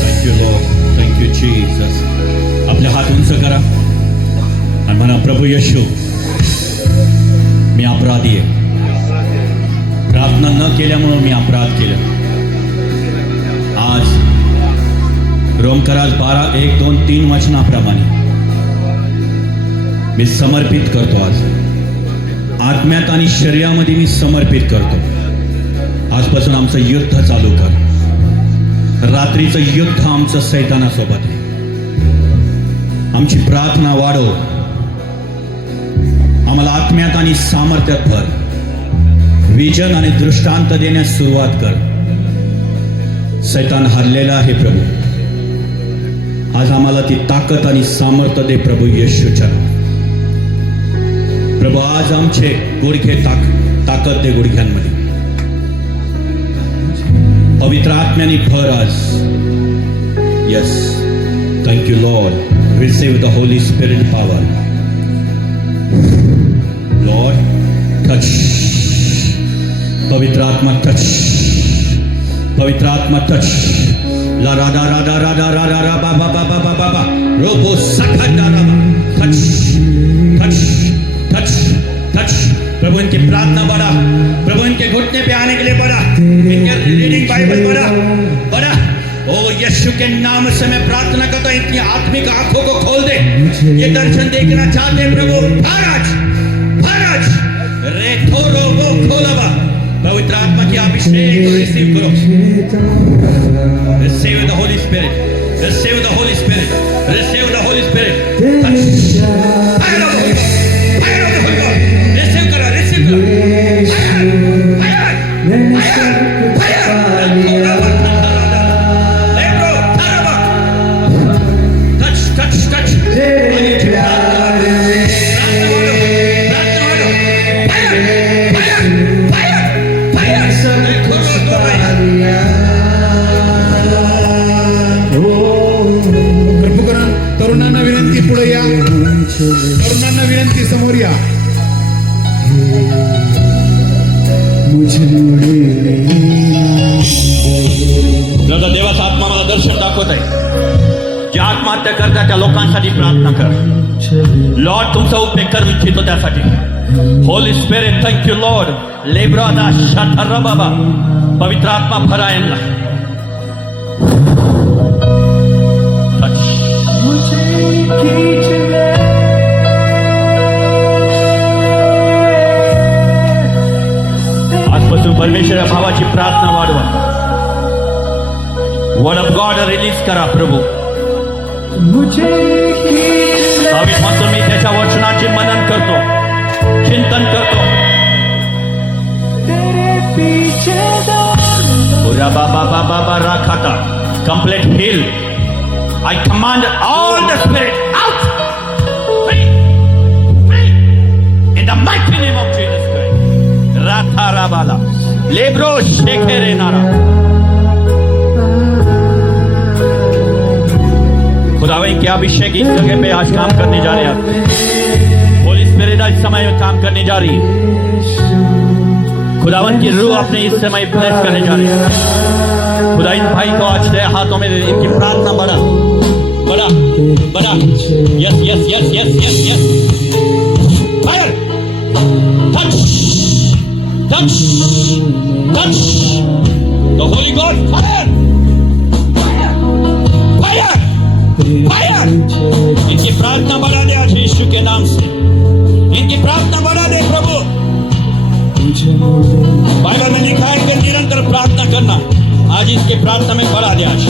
Thank you, Lord. Thank you, Jesus. आपले हात उंच करा आणि म्हणा, प्रभू येशू, मी अपराधी आहे. प्रार्थना न केल्यामुळे मी अपराध केला. आज रोमकरास 12:1-2-3 वचनाप्रमाणे मी समर्पित करतो. आज आत्म्यात आणि शरीरामध्ये मी समर्पित करतो. आजपासून आमचं युद्ध चालू कर. रात्रीचं युद्ध आमचं सैतानासोबत आहे. आमची प्रार्थना वाढव. आम्हाला आत्म्यात आणि सामर्थ्यात भर. विजन आणि दृष्टांत देण्यास सुरुवात कर. सैतान हरलेला आहे प्रभू. आज आम्हाला ती ताकद आणि सामर्थ्य दे प्रभू येशूच्या नावात. प्रभू, आज आमचे गुडघे ताकद दे गुडघ्यांमध्ये. पवित्र आत्म्याने भर आज. Yes, thank you Lord. Receive the Holy spirit power. Lord touch. पवित्र आत्मा टच. पवित्र आत्मा टच. ला राधा राधा राधा राधा रा बा बा बा बा बा बा बा रोबो सखंडा रा टच टच टच टच. प्रभु इनकी प्रार्थना बढ़ा. प्रभु इनके घुटने पे आने के लिए बढ़ा. इनके रीडिंग बाइबल बढ़ा बढ़ा. ओ यीशु के नाम से मैं प्रार्थना करता हूं, इतनी आत्मिक आंखों को खोल दे. ये दर्शन देखना चाहते हैं प्रभु. महाराज महाराज रे थोरो वो खोलबा. पवित्र आत्मा की अभिषेक रिसीव करो. Receive the Holy Spirit. Receive the Holy Spirit. Receive the Holy Spirit. Touch. Fire of the Holy Ghost. Fire of the Holy Ghost. Receive करो. Receive करो. Fire. Fire. Fire. Fire. Lebro. Taraba. Touch. Touch. Touch. कृपा तरुणांना विनंती, पुढे या. तरुणांना विनंती, समोर या. दादा, देवाचा आत्मा मला दर्शन दाखवत आहे. जे आत्महत्या करतात त्या लोकांसाठी प्रार्थना कर. लॉर्ड तुमचा उपयोग करू इच्छितो त्यासाठी. Holy Spirit, thank you Lord. लेब्रादा शठर बाबा. पवित्र आत्मा भरा यांना. आजपासून परमेश्वर भावाची प्रार्थना वाढवा. वर्ड ऑफ गॉड रिलीज करा प्रभू. आम्ही म्हणतो, मी त्याच्या वचनाचे मनन करतो, चिंतन करतो. बाबा बाबा बा राखाता. Complete heal. I command all the spirit out. Free. Free. In the mighty name of Jesus Christ. Ratha Rabala. Lebro Shekere Nara. खुदावन के अभिषेक इस जगह पे आज काम करने जा रहे हैं. होली स्पिरिट आज समय में काम करने जा रही है. खुदावन की रूह अपने इस समय ब्लेस करने जा रही है. खुदा इन भाई को आज तेरे हाथों में इनकी प्रार्थना बढ़ा बढ़ा बढ़ा. Yes yes yes yes yes yes. Fire. Touch touch touch. The Holy God. Fire fire fire. इनकी प्रार्थना बढ़ा दे आज यीशु के नाम से. इनकी प्रार्थना बढ़ा दे प्रभु. बाइबल में लिखा है कि निरंतर प्रार्थना करना. आज इसके प्रार्थना में बढ़ा दे आज.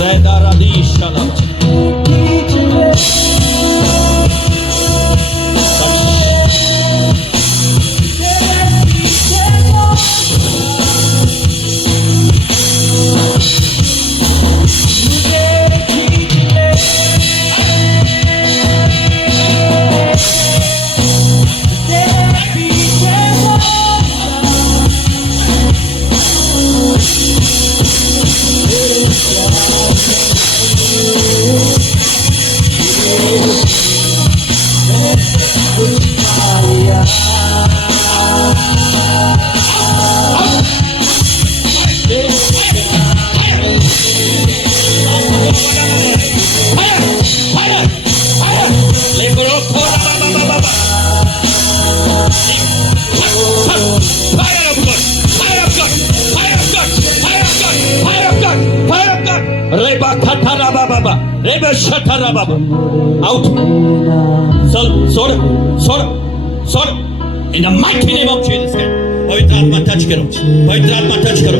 रहता राधीश out. सोड सोड सोड. In the mighty name of Jesus Christ. पवित्र आत्मा टच करो. पवित्र आत्मा टच करो.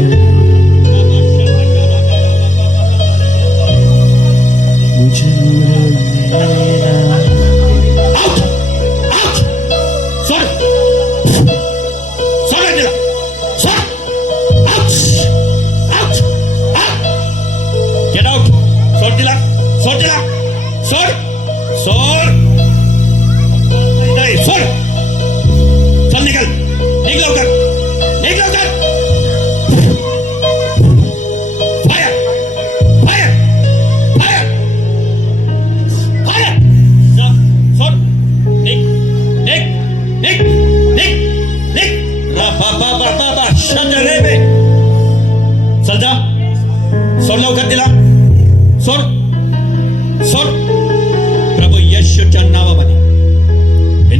Out. Out. सोड. सोड दिला. सोड. Out. Out. Out. Get out. सोड दिला. सोड दिला. सोड. सोड. नहीं सोड. चल निकल. निकल लवकर. निकल लवकर.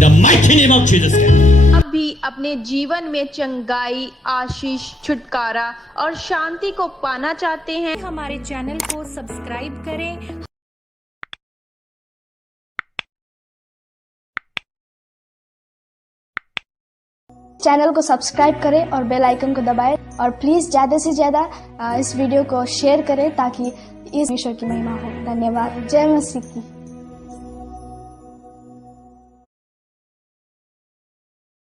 In the mighty name of Jesus Christ. अब भी अपने जीवन में चंगाई, आशीष, छुटकारा और शांति को पाना चाहते हैं, हमारे चैनल को सब्सक्राइब करें। चैनल को सब्सक्राइब करें और बेल आइकन को दबाएं और प्लीज़ ज़्यादा से ज़्यादा इस वीडियो को शेयर करें ताकि इस ईश्वर की महिमा हो। धन्यवाद। जय मसीह की।